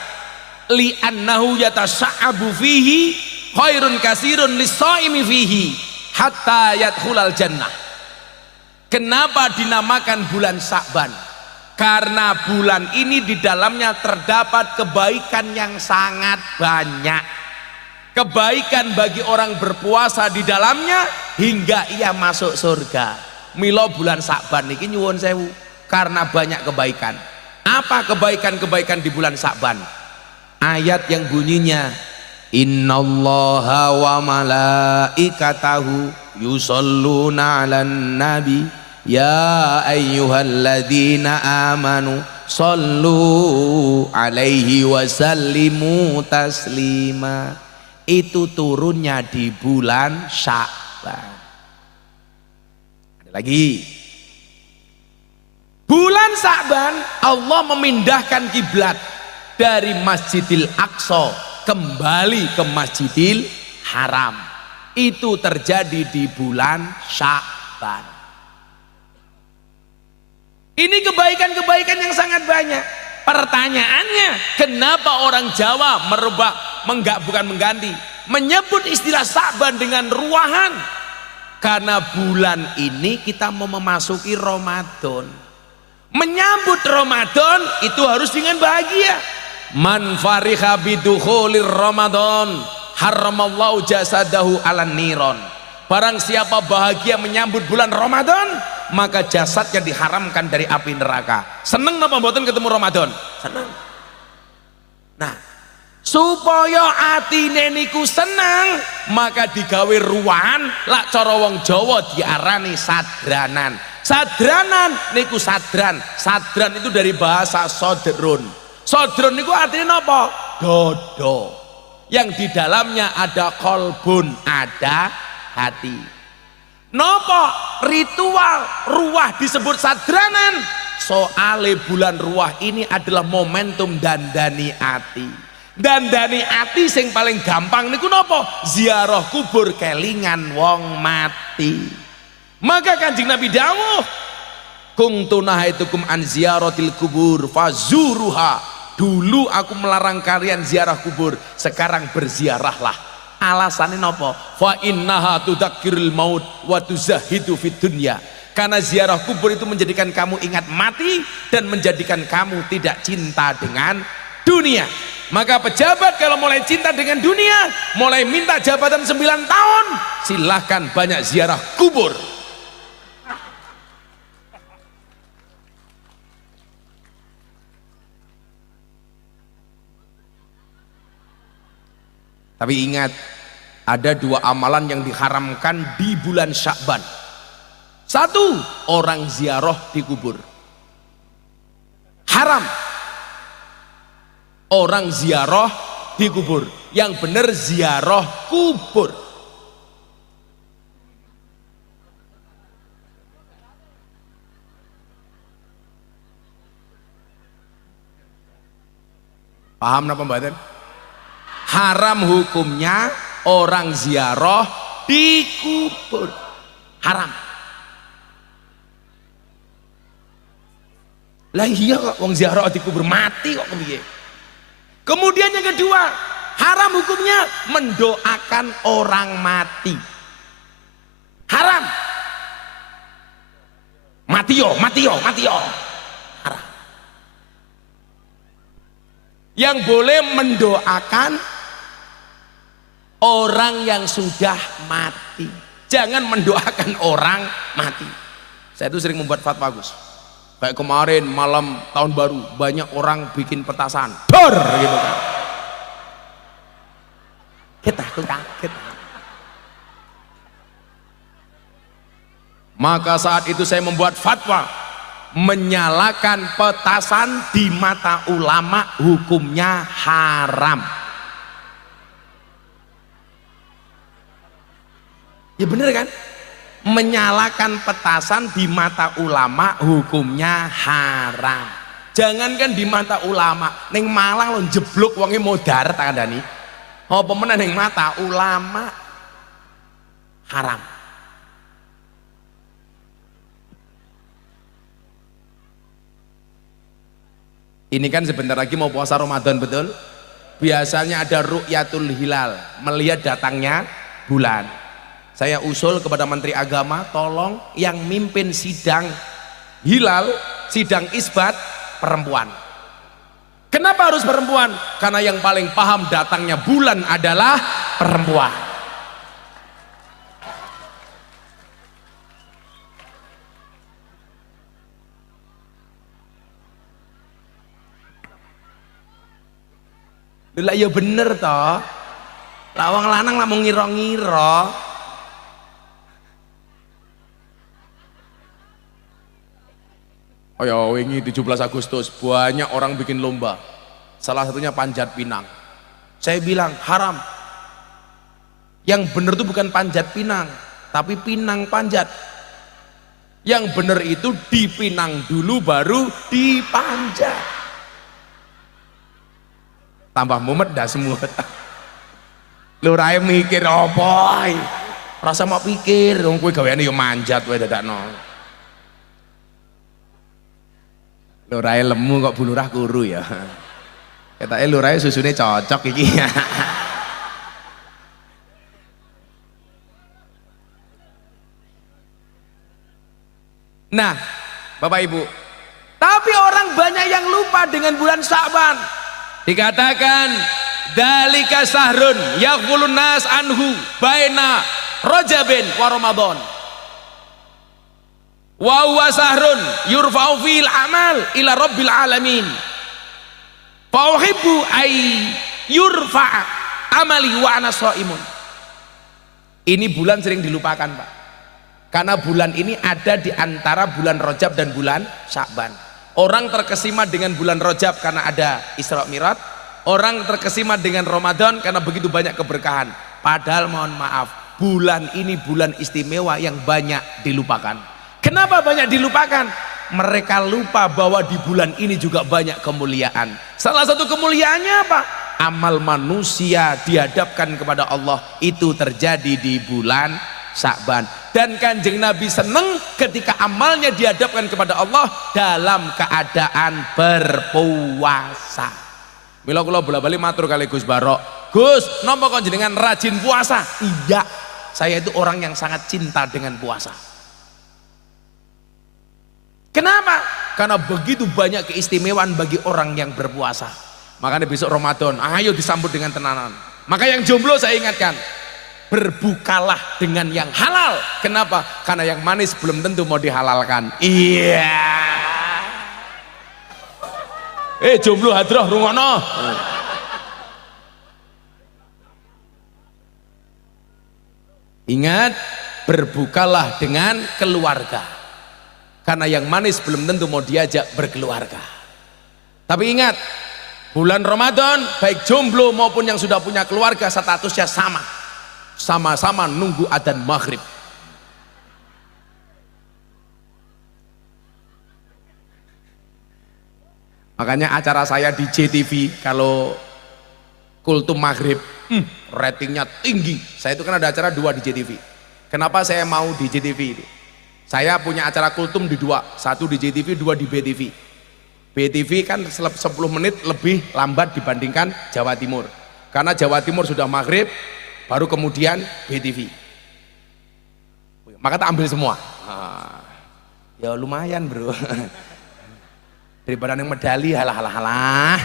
li'annahu yatasa'abu fihi khairun kasirun lis-shaimi fihi hatta yadkhulal jannah. Kenapa dinamakan bulan Sa'ban? Karena bulan ini di dalamnya terdapat kebaikan yang sangat banyak. Kebaikan bagi orang berpuasa di dalamnya hingga ia masuk surga. Milo bulan Sa'ban niki nyuwun sewu karena banyak kebaikan. Apa kebaikan-kebaikan di bulan Sa'ban? Ayat yang bunyinya Innallaha wa malaikatahu yusholluna 'alan nabi ya ayyuhalladzina amanu shollu alaihi wasallimu taslima. Itu turunnya di bulan Sya'ban. Ada lagi. Bulan Sya'ban Allah memindahkan kiblat dari Masjidil Aqsa kembali ke Masjidil Haram. Itu terjadi di bulan Sya'ban. Ini kebaikan-kebaikan yang sangat banyak. Pertanyaannya, kenapa orang Jawa menyebut istilah Sa'ban dengan ruahan? Karena bulan ini kita mau memasuki Ramadan. Menyambut Ramadan itu harus dengan bahagia. Man fariha bidukhulir Ramadan haramallahu jasadahu alan niron. Barang siapa bahagia menyambut bulan Ramadan, maka jasadnya diharamkan dari api neraka. Seneng napa mboten ketemu Ramadan? Seneng. Nah, supaya atine niku seneng, maka digawe ruwahan, lak cara wong Jawa diarani sadranan. Sadranan niku sadran. Sadran itu dari bahasa sodrun. Sodrun niku artinya napa? Dodo. Yang di dalamnya ada kolbun, ada hati. Nopo ritual ruah disebut sadranan? Soale bulan ruah ini adalah momentum dandani ati. Dandani ati sing paling gampang niku nopo? Ziarah kubur kelingan wong mati. Maka Kanjeng Nabi dawuh, "Kuntu nahaitukum an ziyaratil kubur fazuruha." Dulu aku melarang kalian ziarah kubur, sekarang berziarahlah. Alasannya nopo? Fa innaha tudzakkirul maut wa tuzahidu fid dunya. Karena ziarah kubur itu menjadikan kamu ingat mati dan menjadikan kamu tidak cinta dengan dunia. Maka pejabat kalau mulai cinta dengan dunia, mulai minta jabatan 9 tahun, silahkan banyak ziarah kubur. Tapi ingat, ada 2 amalan yang diharamkan di bulan Sya'ban. 1, orang ziarah di kubur. Haram. Orang ziarah di kubur. Yang benar ziarah kubur. Paham napa mboten? Haram hukumnya orang ziarah di kubur. Haram. Lah iya kok wong ziarah di kubur mati kok kepiye? Kemudian yang kedua, haram hukumnya mendoakan orang mati. Haram. Mati yo. Haram. Yang boleh mendoakan orang yang sudah mati. Jangan mendoakan orang mati. Saya itu sering membuat fatwa, Gus. Kayak kemarin malam tahun baru banyak orang bikin petasan. Dor gitu kan. Kita kaget. Maka saat itu saya membuat fatwa, menyalakan petasan di mata ulama hukumnya haram. Ya bener kan? Menyalakan petasan di mata ulama hukumnya haram. Jangankan di mata ulama, neng Malang lo jeblok wonge modar tak kandhani. Apa meneh neng mata ulama haram. Ini kan sebentar lagi mau puasa Ramadan, betul? Biasanya ada ru'yatul hilal, melihat datangnya bulan. Saya usul kepada Menteri Agama, tolong yang mimpin sidang hilal, sidang isbat, perempuan. Kenapa harus perempuan? Karena yang paling paham datangnya bulan adalah perempuan. Lah ya bener toh. Lawang lanang lamun ngira-ngira. Oh ya, wingi 17 Agustus banyak orang bikin lomba. Salah satunya panjat pinang. Saya bilang haram. Yang bener itu bukan panjat pinang, tapi pinang panjat. Yang bener itu dipinang dulu baru dipanjat. Tambah mumet dah semua. Lu rai mikir apa? Rasa mau pikir, wong kowe gaweane yo manjat wae dadakno. Lu rai lemu kok Bu Lurah kuru ya. Ketake lu rai susune cocok iki. Nah, Bapak Ibu, tapi orang banyak yang lupa dengan bulan Sya'ban. Dikatakan dalika sahrun yaghfulun nas anhu baina Rajabin wa Ramadan. Wa huwa sahrun yurfa'u fil amal ila rabbil alamin. Fa uhibbu ay yurfa'a amali wa ana shaimun. Ini bulan sering dilupakan, Pak. Karena bulan ini ada di antara bulan Rajab dan bulan Sya'ban. Orang terkesima dengan bulan Rajab karena ada Isra Mi'raj. Orang terkesima dengan Ramadan karena begitu banyak keberkahan. Padahal mohon maaf, bulan ini bulan istimewa yang banyak dilupakan. Kenapa banyak dilupakan? Mereka lupa bahwa di bulan ini juga banyak kemuliaan. Salah satu kemuliaannya apa? Amal manusia dihadapkan kepada Allah itu terjadi di bulan Sya'ban. Dan Kanjeng Nabi seneng ketika amalnya dihadapkan kepada Allah dalam keadaan berpuasa. Mila kula bola-bali matur kali Gus Barok, Gus, napa kok jenengan rajin puasa? Iya, saya itu orang yang sangat cinta dengan puasa. Kenapa? Karena begitu banyak keistimewaan bagi orang yang berpuasa. Makanya besok Ramadan, ayo disambut dengan tenanan. Maka yang jomblo saya ingatkan, berbukalah dengan yang halal. Kenapa? Karena yang manis belum tentu mau dihalalkan. Iya. Jomblo hadroh rungono. Ingat, berbukalah dengan keluarga. Karena yang manis belum tentu mau diajak berkeluarga. Tapi ingat, bulan Ramadan baik jomblo maupun yang sudah punya keluarga statusnya sama. Sama-sama nunggu adzan maghrib. Makanya acara saya di JTV kalau kultum maghrib, ratingnya tinggi. Saya itu kan ada acara 2 di JTV. Kenapa saya mau di JTV itu? Saya punya acara kultum di 2, 1 di JTV, 2 di BTV. BTV kan 10 menit lebih lambat dibandingkan Jawa Timur. Karena Jawa Timur sudah maghrib, baru kemudian BTV. Maka tak ambil semua. Ya lumayan bro. Daripada yang medali, halah.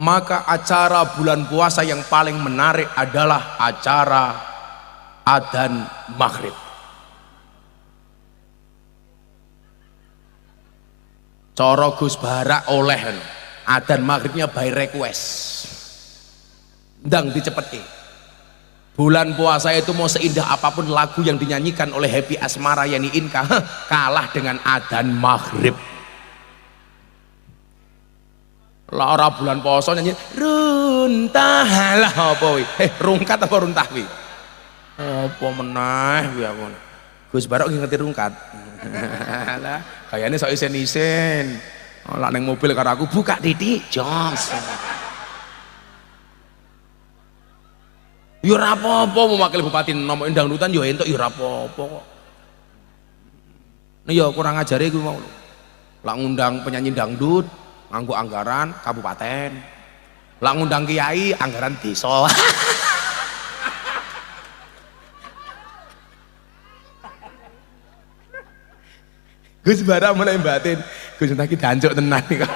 Maka acara bulan puasa yang paling menarik adalah acara adzan maghrib. Coro Gus Bara oleh adzan maghribnya by request. Ndang dicepeti. Bulan puasa itu mau seindah apapun lagu yang dinyanyikan oleh Happy Asmara Yani Inka kalah dengan adzan maghrib. Lah ora bulan puasa nyanyi runtah lah apa wi? Rungkat apa runtah wi? Apa meneh wi aku. Gus Bara ngerti rungkat. Lah kayaknya sok isen-isen. Lah neng mobil karo aku buka titik jos. Ya ora apa-apa mau wakil bupati nomor dangdutan ya entuk ya ora apa-apa kok. Nah ya kurang ajare kuwi mau. Lah ngundang penyanyi dangdut nganggo anggaran kabupaten. Lah ngundang kiai anggaran desa. Gus Bara mulai batin, Gus entah ki dancuk tenan iki.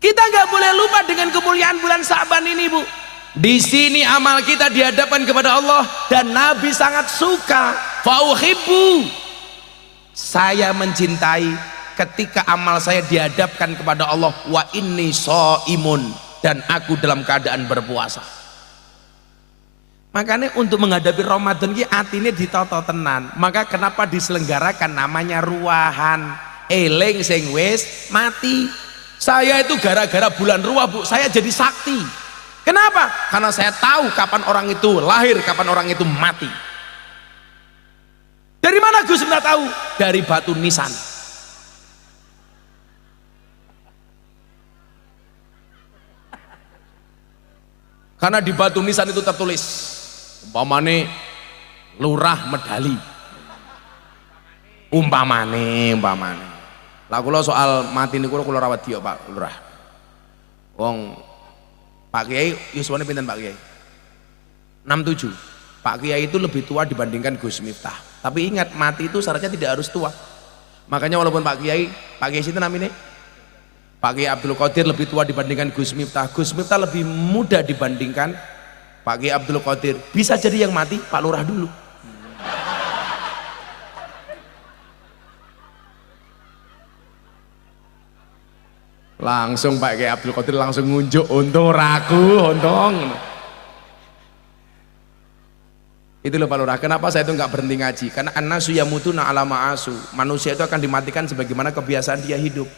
Kita nggak boleh lupa dengan kemuliaan bulan Sa'ban ini, Bu. Di sini amal kita dihadapkan kepada Allah dan Nabi sangat suka. Fauhibbu. Saya mencintai ketika amal saya dihadapkan kepada Allah. Wa inni shaimun, dan aku dalam keadaan berpuasa. Makanya untuk menghadapi Ramadan ini artinya ditoto tenan. Maka kenapa diselenggarakan namanya ruahan eling sing wis mati. Saya itu gara-gara bulan ruah, Bu, saya jadi sakti. Kenapa? Karena saya tahu kapan orang itu lahir, kapan orang itu mati. Dari mana Gus Miftah tahu? Dari batu nisan. Karena di batu nisan itu tertulis umpamane lurah medali. Umpamane. Lah kula soal mati niku kula rawat dia Pak Lurah. Wong Pak Kiai yuswane pinten Pak Kiai? 67. Pak Kiai itu lebih tua dibandingkan Gus Miftah. Tapi ingat mati itu syaratnya tidak harus tua. Makanya walaupun Pak Kiai itu namanya Pak Kiai Abdul Qadir lebih tua dibandingkan Gus Miftah. Gus Miftah lebih muda dibandingkan Pak Kiai Abdul Qadir. Bisa jadi yang mati Pak Lurah dulu. Langsung Pak Kiai Abdul Qadir langsung ngunjuk untung ragu, untung. Itu loh Pak Lurah, kenapa saya itu nggak berhenti ngaji? Karena an-nasu yamutuna ala ma'asu. Manusia itu akan dimatikan sebagaimana kebiasaan dia hidup.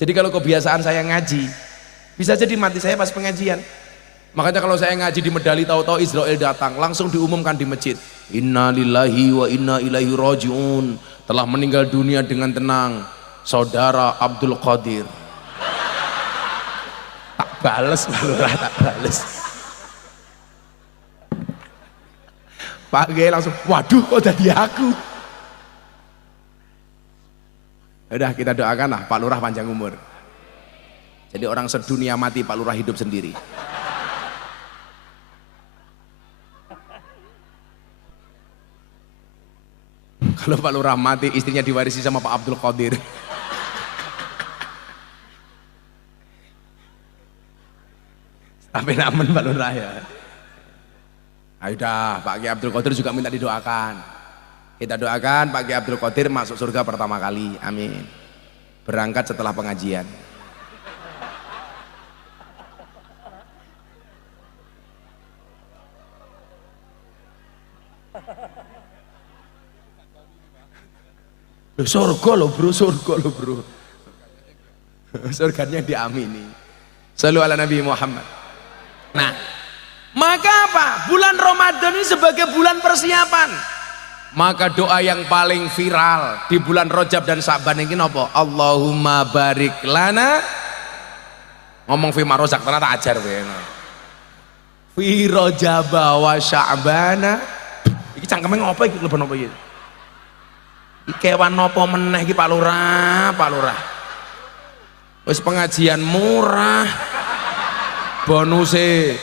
Jadi kalau kebiasaan saya ngaji, bisa jadi mati saya pas pengajian. Makanya kalau saya ngaji di Medali, tahu-tahu Israel datang, langsung diumumkan di masjid. Inna lillahi wa inna ilaihi raji'un. Telah meninggal dunia dengan tenang saudara Abdul Qadir. Tak bales Pak Lurah, tak bales. Pak Kiai langsung, waduh kok jadi aku. Udah kita doakan lah Pak Lurah panjang umur. Jadi orang sedunia mati, Pak Lurah hidup sendiri. Kalau Pak Lurah mati, istrinya diwarisi sama Pak Abdul Qadir. Sampai namen Pak Lurah ya. Ayo dah, Pak Kiai Abdul Qadir juga minta didoakan. Kita doakan Pak Kiai Abdul Qadir masuk surga pertama kali, amin. Berangkat setelah pengajian. Surga loh bro, surga loh bro. Surganya diamini. Shallu ala Nabi Muhammad. Nah, maka apa? Bulan Ramadan ini sebagai bulan persiapan. Maka doa yang paling viral di bulan Rajab dan Sa'ban ini apa? Allahumma barik lana. Ngomong fi marozak ternyata ajar we. Fi Rajab wa Sya'bana. Iki Iki cangkeme ngopo iki kleben apa iki? Iki kewan napa meneh iki Pak Lurah, Pak Lurah. Wis pengajian murah. Bonuse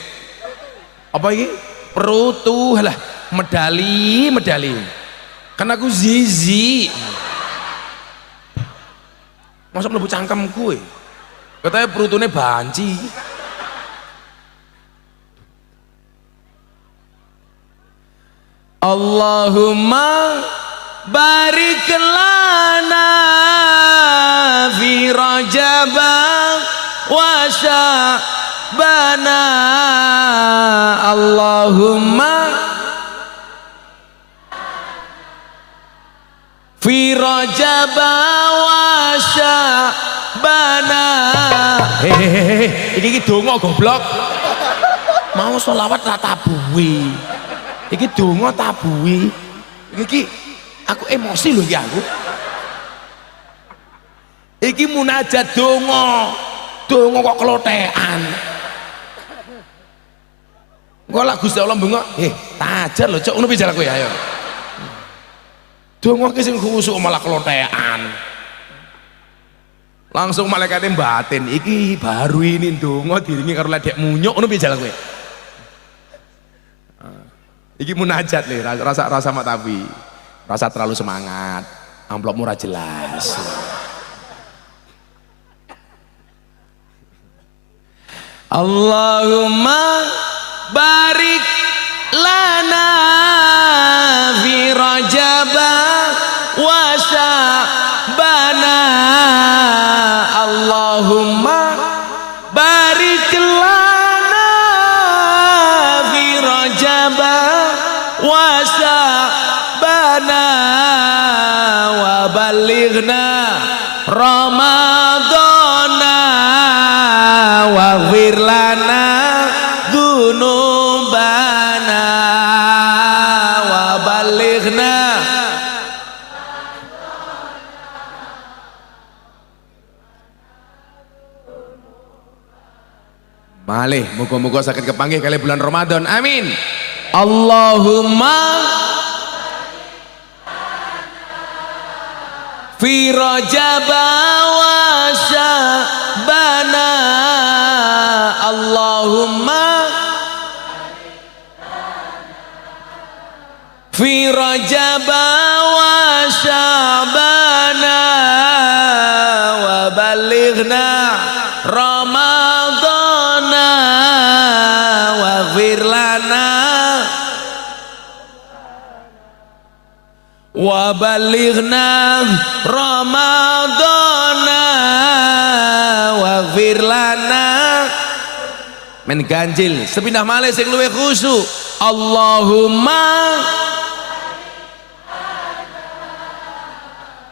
apa iki? Perutu lah, medali. Kan aku zizi. Masa mlebu cangkemku e. Katanya perutune banci. Allahumma barik lana fi Rajab wa Sya'bana. Allahumma fi Rajab wa Sya'bana. Hehehe, iki donga goblok. Mau sholawat ra tabuhi. Iki donga tabuhi. Iki aku emosi lho iki aku. Iki munajat donga. Donga kok klothekan. Engko lak Gusti Allah bengok, tajar lho cok ngono piye kowe ayo. Donga ki sing khusuk malah klothekan. Langsung malaikatnya batin, iki baru ini donga diringi karo ledek munyuk ngono piye kowe. Iki munajat nih, rasa matabi, rasa terlalu semangat, amplop murah jelas. Allahumma barik lana fi Rajab wa Sya'bana. Allahumma barik lana fi Rajab wa Sya'bana wa balighna Ramadana waghfir lana dzunubana wa balighna. Malih muga-muga saged kepanggih kali bulan Ramadan. Amin. Allahumma fi Rajab wa Sya'bana. Allahumma fi Rajab wa Sya'bana wa balighna Ramadana waghfir lana wa balighna Ramadana waghfir lana. Men ganjil sepindah malih sing luwih khusyuk. Allahumma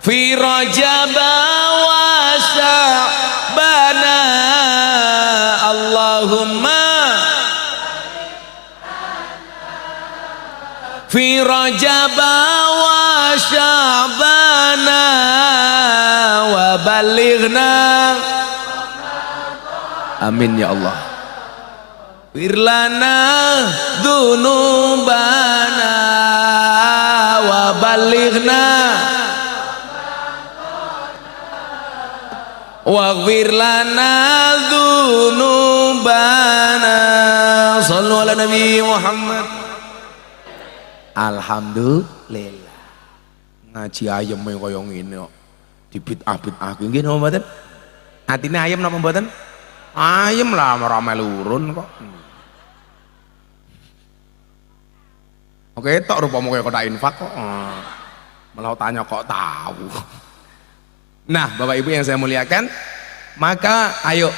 fi Rajab wa Sya'bana. Allahumma fi Rajab wa Sya'bana wa balighna. Amin ya Allah. Wirlana dzunubana wa balighna waghfir lana dzunubana. Shallu ala Nabi Muhammad. Alhamdulillah. Ngaji ayem kaya ngene kok. Dibid'ah-bid'ah nggih napa mboten? Atine ayem napa mboten? Ayem lah ora melu urun kok. Oke, tok rupamu kaya kotak infak kok. Malah tanya kok tahu. Nah, Bapak Ibu yang saya muliakan, maka ayo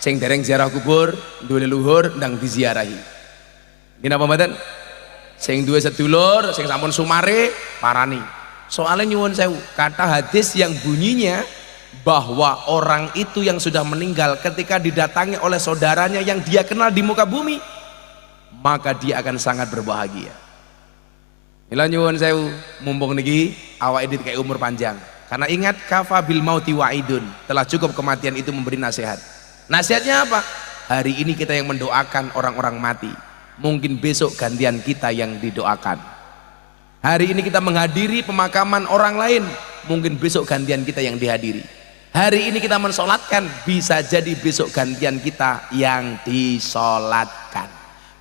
sing dereng ziarah kubur, duwe leluhur ndang diziarahi. Nggih napa mboten? Sing duwe sedulur, sing sampun sumare parani. Soalnya nyuwun sewu, kata hadis yang bunyinya bahwa orang itu yang sudah meninggal ketika didatangi oleh saudaranya yang dia kenal di muka bumi, maka dia akan sangat berbahagia. Mila nyuwun sewu, mumpung niki awak edit kayak umur panjang. Karena ingat kafa bil mauti wa'idun, telah cukup kematian itu memberi nasihat. Nasihatnya apa? Hari ini kita yang mendoakan orang-orang mati. Mungkin besok gantian kita yang didoakan. Hari ini kita menghadiri pemakaman orang lain, mungkin besok gantian kita yang dihadiri. Hari ini kita mensolatkan, bisa jadi besok gantian kita yang disolatkan.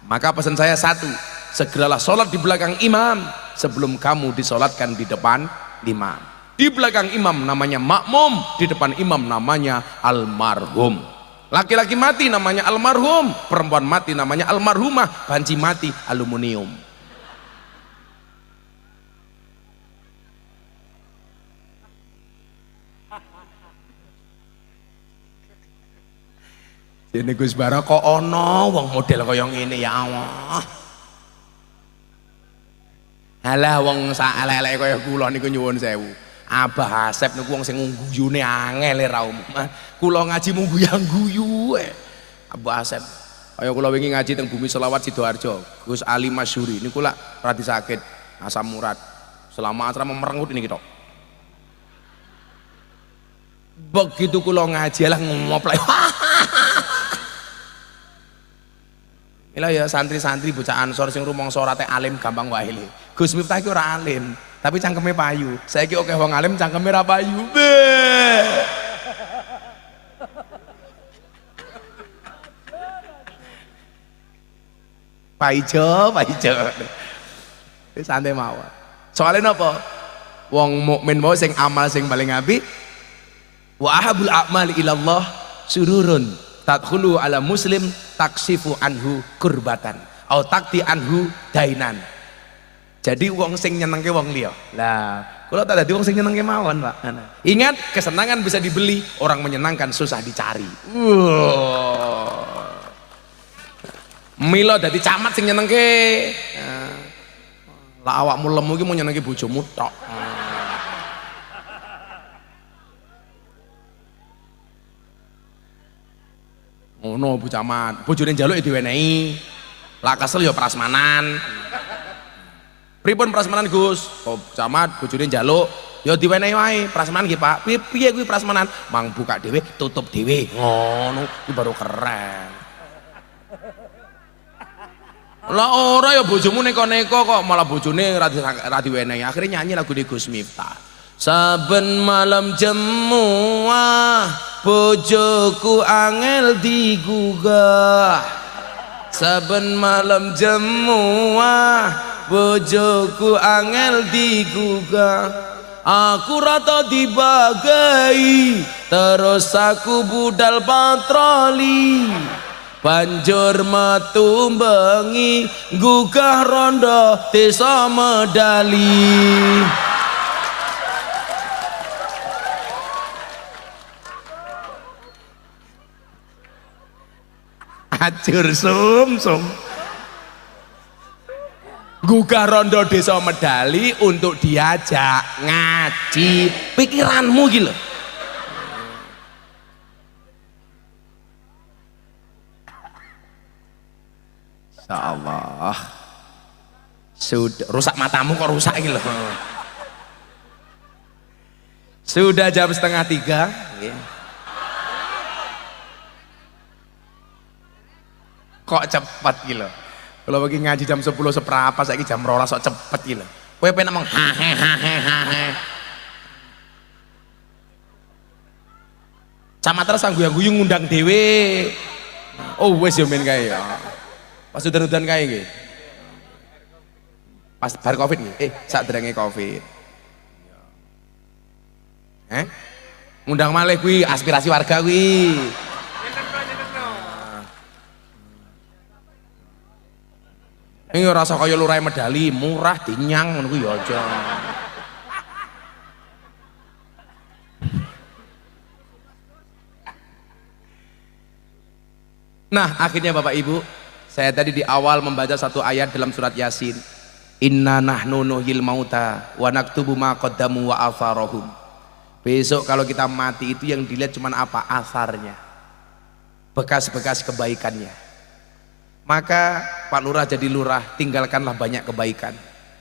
Maka pesan saya satu, segeralah solat di belakang imam sebelum kamu disolatkan di depan imam. Di belakang imam namanya makmum, di depan imam namanya almarhum. Laki-laki mati namanya almarhum, perempuan mati namanya almarhumah, panci mati aluminium. Ini Gus Bara kok ono wong model kaya ngene ya Allah. Alah wong sak elek-elek kaya kula niku nyuwun sewu. Abah Asep niku wong sing ngguyune angel ra umum. Kula ngaji mung guyu ae. Abah Asep kaya kula wingi ngaji teng Bumi Selawat Sidoarjo. Gus Ali Masyuri niku lak radi sakit asam urat. Selama asrama merengut ini kita. Begitu kula ngaji lah ngoplek. Ila ya santri-santri bocah Ansor sing rumangsa ora teh alim gampang wae le. Gus Miftah ki ora alim, tapi cangkeme payu. Saiki akeh wong alim cangkeme ra payu. Paijo. Wis santai mawon. Soale napa? Wong mukmin mau sing amal sing paling apik wa ahabul a'mali ilallah sururun tadkhulu ala muslim taksifu anhu kurbatan au takti anhu dainan. Jadi wong sing nyenengke wong liya. Lah, kula tak dadi wong sing nyenengke mawon, Pak. Ingat, kesenangan bisa dibeli, orang menyenangkan susah dicari. Mila dadi camat sing nyenengke. Lah awakmu lemu iki mau nyenengke bojomu tok. Ngono Bu Camat, bojone njaluk ya diwenehi. Lah kesel ya prasmanan. Pripun prasmanan Gus? Oh Camat, bojone njaluk ya diwenehi wae. Prasmanan nggih Pak. Piye kuwi prasmanan? Mang buka dhewe, tutup dhewe. Ngono, iki baru keren. Lah ora ya bojomu neko-neko kok malah bojone ra diwenehi. Akhire nyanyi lagu di Gus Miftah. Saben malam jemuah bojoku angel digugah. Saben malam jemuah bojoku angel digugah. Aku rata dibagai terus aku budal patroli. Banjur metu bengi gugah rondo desa Medali. Ajur sum. Gugah rondo desa Medali untuk diajak ngaji. Pikiranmu gitu. Insyaallah. Sudah rusak matamu kok rusak gitu. Sudah jam 2:30. Kok cepet gitu. Kalau bagi ngaji jam 10 seperapa, saya jam 12 kok cepet gitu. Kowe pengen ngomong hahaha. Camatra sangguyu-guyu ngundang dhewe. Oh wes yo men kae ya. Pas udan-udan kae nggih. Pas bar Covid nggih. Sakderenge Covid. Ngundang malih kuwi aspirasi warga kuwi. Ini rasa kaya lurai Medali, murah dinyang ngono kuwi ya aja. Nah, akhirnya Bapak Ibu, saya tadi di awal membaca satu ayat dalam surat Yasin. Inna nahnu nuhyil mauta wa naktubu ma qaddamu wa atharahum. Besok kalau kita mati itu yang dilihat cuma apa? Asarnya. Bekas-bekas kebaikannya. Maka Pak Lurah jadi lurah, tinggalkanlah banyak kebaikan.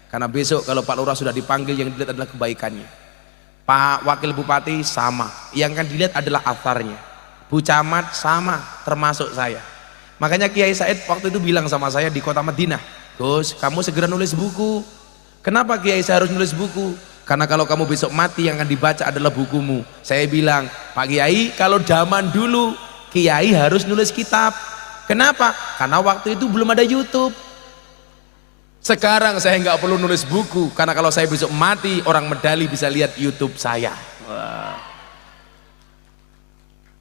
Karena besok kalau Pak Lurah sudah dipanggil, yang dilihat adalah kebaikannya. Pak Wakil Bupati sama, yang akan dilihat adalah asarnya. Bu Camat sama, termasuk saya. Makanya Kiai Said waktu itu bilang sama saya di kota Madinah, Gus, kamu segera nulis buku. Kenapa Kiai saya harus nulis buku? Karena kalau kamu besok mati yang akan dibaca adalah bukumu. Saya bilang, Pak Kiai, kalau zaman dulu Kiai harus nulis kitab. Kenapa? Karena waktu itu belum ada YouTube. Sekarang saya nggak perlu nulis buku, karena kalau saya besok mati, orang medali bisa lihat YouTube saya. Wah.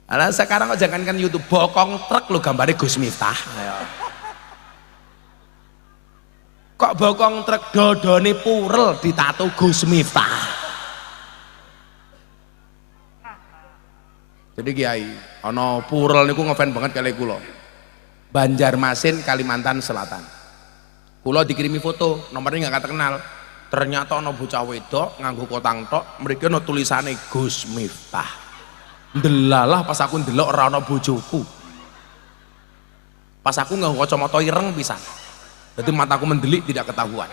Nah, sekarang kok jangankan YouTube, bokong truk lo gambarnya Gus Miftah. Kok bokong truk dodone purel ditato Gus Miftah. Jadi Kiai, ono purel niku ngefan banget kali kula. Banjarmasin, Kalimantan Selatan. Kula dikirimi foto, nomornya nggak kenal. Ternyata ono bocah wedok nganggo kotang tok, mriki ono tulisane Gus Miftah. Ndelalah pas aku ndelok ora ono bojoku. Pas aku nganggo kacamata ireng pisan. Jadi mataku mendelik tidak ketahuan.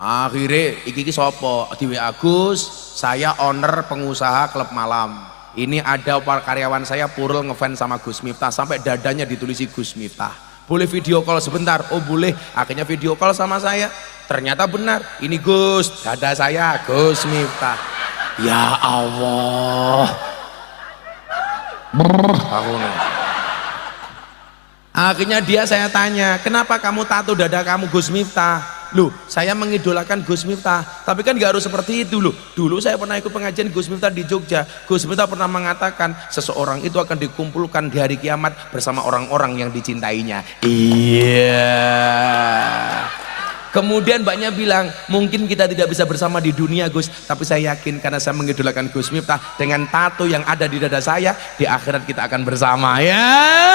Akhirnya iki sapa? Di WA Gus, saya owner pengusaha klub malam. Ini ada karyawan saya Purul ngefans sama Gus Miftah sampai dadanya ditulisi Gus Miftah. Boleh video call sebentar? Oh boleh. Akhirnya video call sama saya. Ternyata benar. Ini Gus, dada saya Gus Miftah. Ya Allah. Akhirnya dia saya tanya, kenapa kamu tato dada kamu Gus Miftah? Loh, saya mengidolakan Gus Miftah, tapi kan gak harus seperti itu loh. Dulu saya pernah ikut pengajian Gus Miftah di Jogja. Gus Miftah pernah mengatakan, seseorang itu akan dikumpulkan di hari kiamat bersama orang-orang yang dicintainya. Iya. Kemudian banyak bilang, mungkin kita tidak bisa bersama di dunia Gus, tapi saya yakin karena saya mengidolakan Gus Miftah, dengan tato yang ada di dada saya, di akhirat kita akan bersama ya.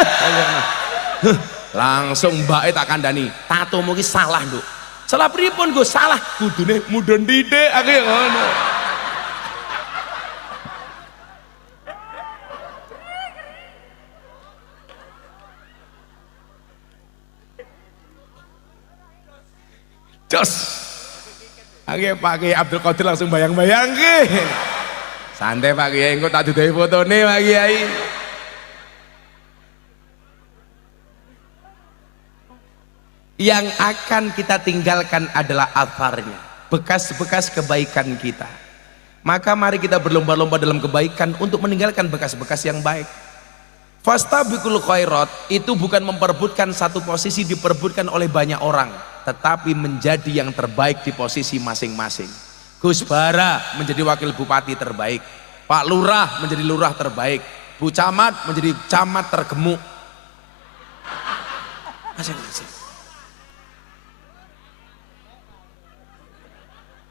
Langsung Mbak tak kandani, tato mungkin salah Nduk. Salah pripun Gus? Salah kudune mudun dide akhirnya ngono. Jos. Akhirnya Pak Kiai Abdul Qadir langsung bayang-bayang ke. Santai Pak Kiai, engko tak duduhi fotone Pak Kiai. Yang akan kita tinggalkan adalah atharnya, bekas-bekas kebaikan kita. Maka mari kita berlomba-lomba dalam kebaikan untuk meninggalkan bekas-bekas yang baik. Fastabiqul khairat itu bukan memperebutkan satu posisi diperebutkan oleh banyak orang, tetapi menjadi yang terbaik di posisi masing-masing. Gus Bara menjadi wakil bupati terbaik, Pak Lurah menjadi lurah terbaik, Bu Camat menjadi camat tergemuk. Masing-masing.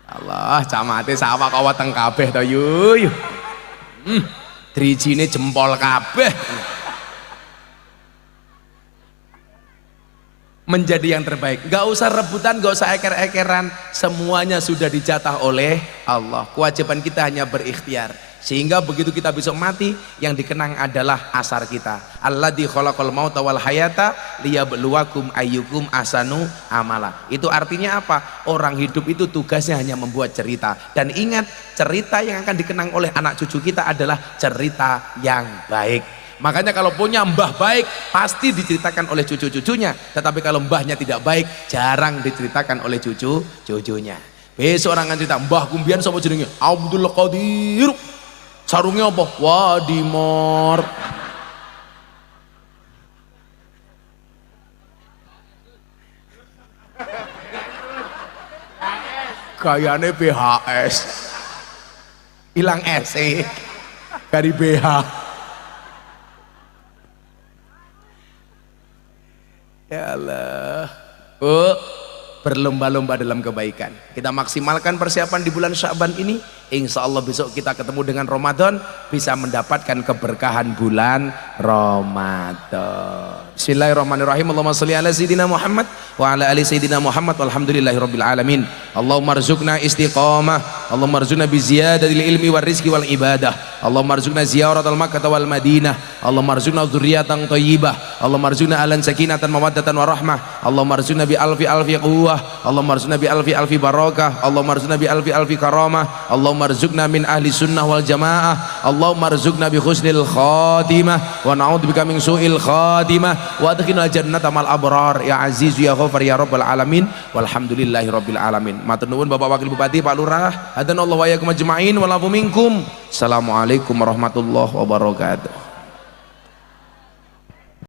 Allah, camate sama kau wateng kabeh to yu. Drijine jempol kabeh. Menjadi yang terbaik. Gak usah rebutan, gak usah eker-ekeran. Semuanya sudah dijatah oleh Allah. Kewajiban kita hanya berikhtiar. Sehingga begitu kita besok mati, yang dikenang adalah asar kita. Alladzi khalaqal mauta wal hayata liyabluwakum ayyukum ahsanu amala. Itu artinya apa? Orang hidup itu tugasnya hanya membuat cerita. Dan ingat, cerita yang akan dikenang oleh anak cucu kita adalah cerita yang baik. Makanya kalau punya mbah baik, pasti diceritakan oleh cucu-cucunya. Tetapi kalau mbahnya tidak baik, jarang diceritakan oleh cucu-cucunya. Besok orang akan cerita, mbah kumbian sapa jenenge? Abdul Qadir. Sarungnya apa? Wadimor. Kayane BHS. Hilang SE. Dari BH. Ya Allah. Berlomba-lomba dalam kebaikan. Kita maksimalkan persiapan di bulan Sya'ban ini. Insya Allah besok kita ketemu dengan Ramadan, bisa mendapatkan keberkahan bulan Ramadan. Bismillahirrahmanirrahim. Allahumma sholli ala sayyidina Muhammad wa ala ali sayyidina Muhammad walhamdulillahirabbil alamin. Allahumma rzuqna istiqamah, Allahumma rzuqna bi ziyadatil ilmi war rizqi wal ibadah. Allahumma rzuqna ziyaratal Makkah wal Madinah. Allahumma rzuqna dzurriyyatan thayyibah. Allahumma rzuqna alan sakinatan mawaddatan warahmah. Allahumma rzuqna bi alfi alfi quwwah. Allahumma rzuqna bi alfi alfi barakah. Allahumma rzuqna bi alfi alfi karamah. Allahumma Allahumma arzuqna min ahli sunnah wal jamaah, Allahumma arzuqna bi husnil khatimah wa na'udzubika min su'il khatimah wa adkhilna jannata mal abrar ya aziz ya ghafar ya rabbal alamin walhamdulillahi rabbil alamin. Matur nuwun Bapak Wakil Bupati, Pak Lurah, hadanallahu wa iyyakum ajmain wa lafu minkum. Assalamualaikum warahmatullahi wabarakatuh.